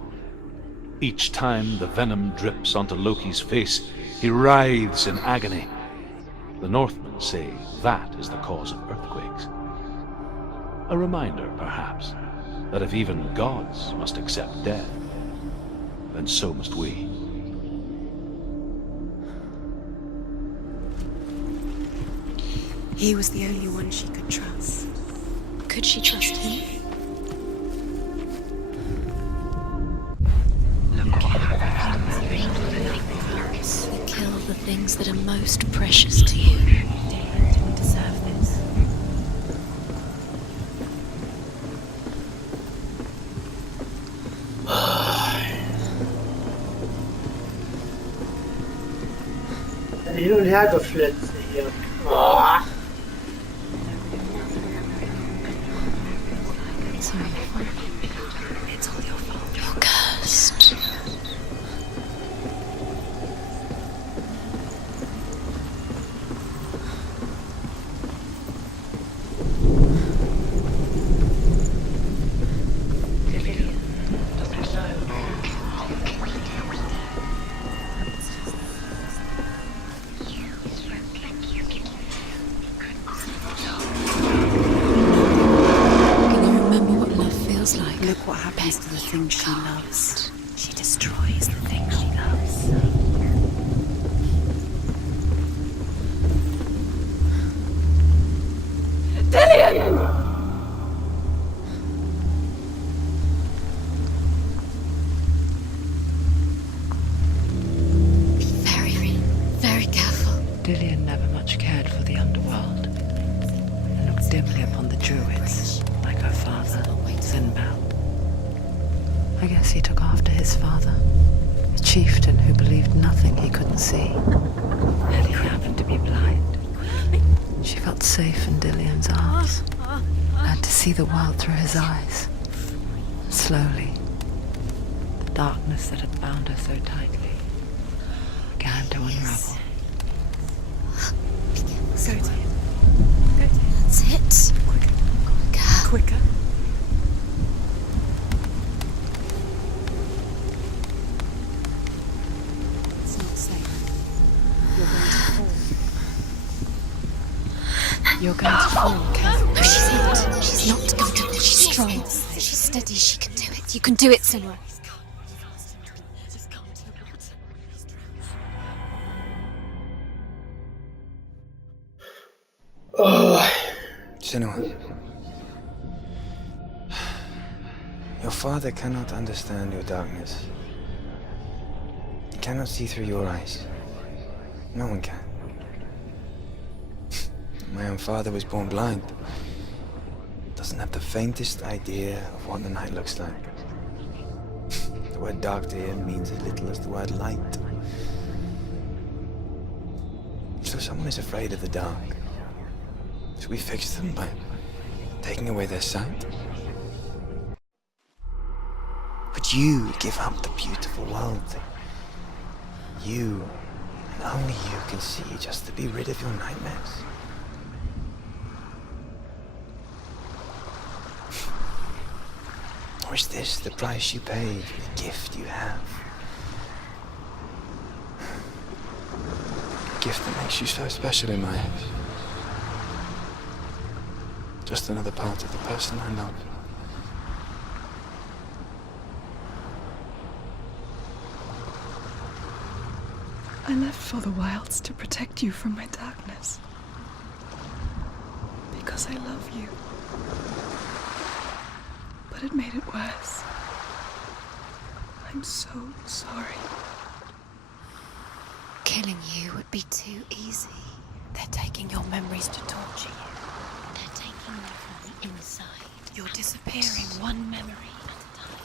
Each time the venom drips onto Loki's face, he writhes in agony. The Northmen say that is the cause of earthquakes. A reminder, perhaps, that if even gods must accept death, then so must we. He was the only one she could trust. Could she trust him? You kill the things that are most precious to you. Damon didn't deserve this. Hin und her geflitzt hier. Oh. It's all your fault. You're cursed. Look what happens to the things she loves. She destroys the things she loves. Dillion! Be very, very careful. Dillion never much cared for the underworld and looked dimly upon the druids, like her father, Sinbad. I guess he took after his father, a chieftain who believed nothing he couldn't see. And he happened to be blind. She felt safe in Dillion's arms, had to see the world through his eyes. And slowly, the darkness that had bound her so tightly began to unravel. Go to him. Go to him. That's it. Quicker. Quicker. It's not safe. You're going to fall. You're going to fall, careful. No, she's not. She's not going to fall. She's strong. She's steady. She can do it. You can do it, Senua. Senua. Your father cannot understand your darkness. He cannot see through your eyes. No one can. My own father was born blind. Doesn't have the faintest idea of what the night looks like. The word dark to him means as little as the word light. So someone is afraid of the dark. Should we fix them by taking away their sight? Would you give up the beautiful world that you, and only you, can see just to be rid of your nightmares? Or is this the price you paid for the gift you have? A gift that makes you so special in my eyes. Just another part of the person I love. I left for the wilds to protect you from my darkness. Because I love you. But it made it worse. I'm so sorry. Killing you would be too easy. They're taking your memories to torture you. They're taking you from the inside. You're disappearing one memory at a time.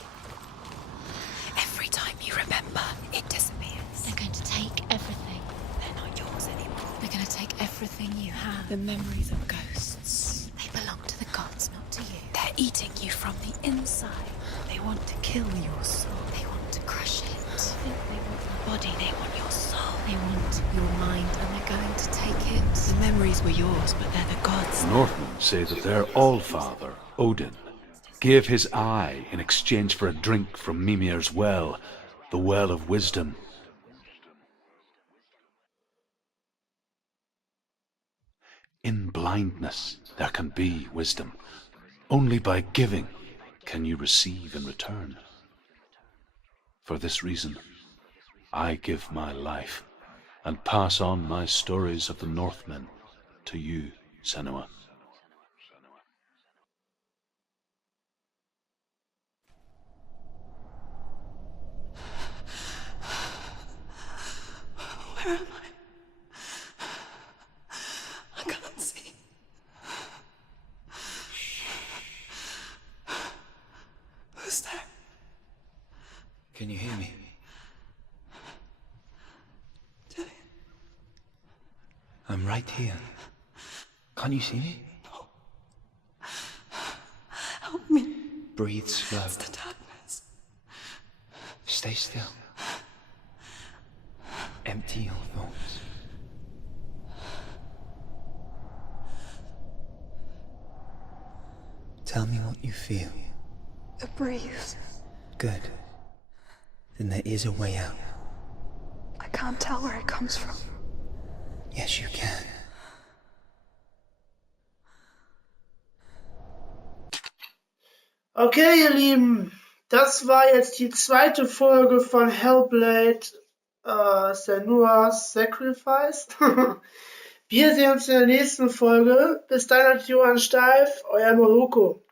Every time you remember, it disappears. They're going to take everything. They're not yours anymore. They're going to take everything you have. The memories of ghosts. They belong to the gods, not to you. They're eating you from the inside. They want to kill your soul. They want to crush it. They want your body. They want your soul. They want your mind, and they're going to take it. The memories were yours, but they're the gods. Northmen say that their Allfather, Odin, gave his eye in exchange for a drink from Mimir's well, the well of wisdom. In blindness there can be wisdom. Only by giving can you receive in return. For this reason, I give my life and pass on my stories of the Northmen to you, Senua. Where am I? I can't see. Who's there? Can you hear me? I'm right here. Can't you see me? No. Help me. Breathe slow. It's the darkness. Stay still. Empty your thoughts. Tell me what you feel. A breeze. Good. Then there is a way out. I can't tell where it comes from. Yes, you can. Okay, ihr Lieben, das war jetzt die zweite Folge von Hellblade, Senua's Sacrifice. Wir sehen uns in der nächsten Folge. Bis dann, Johann Steif, euer Maroko.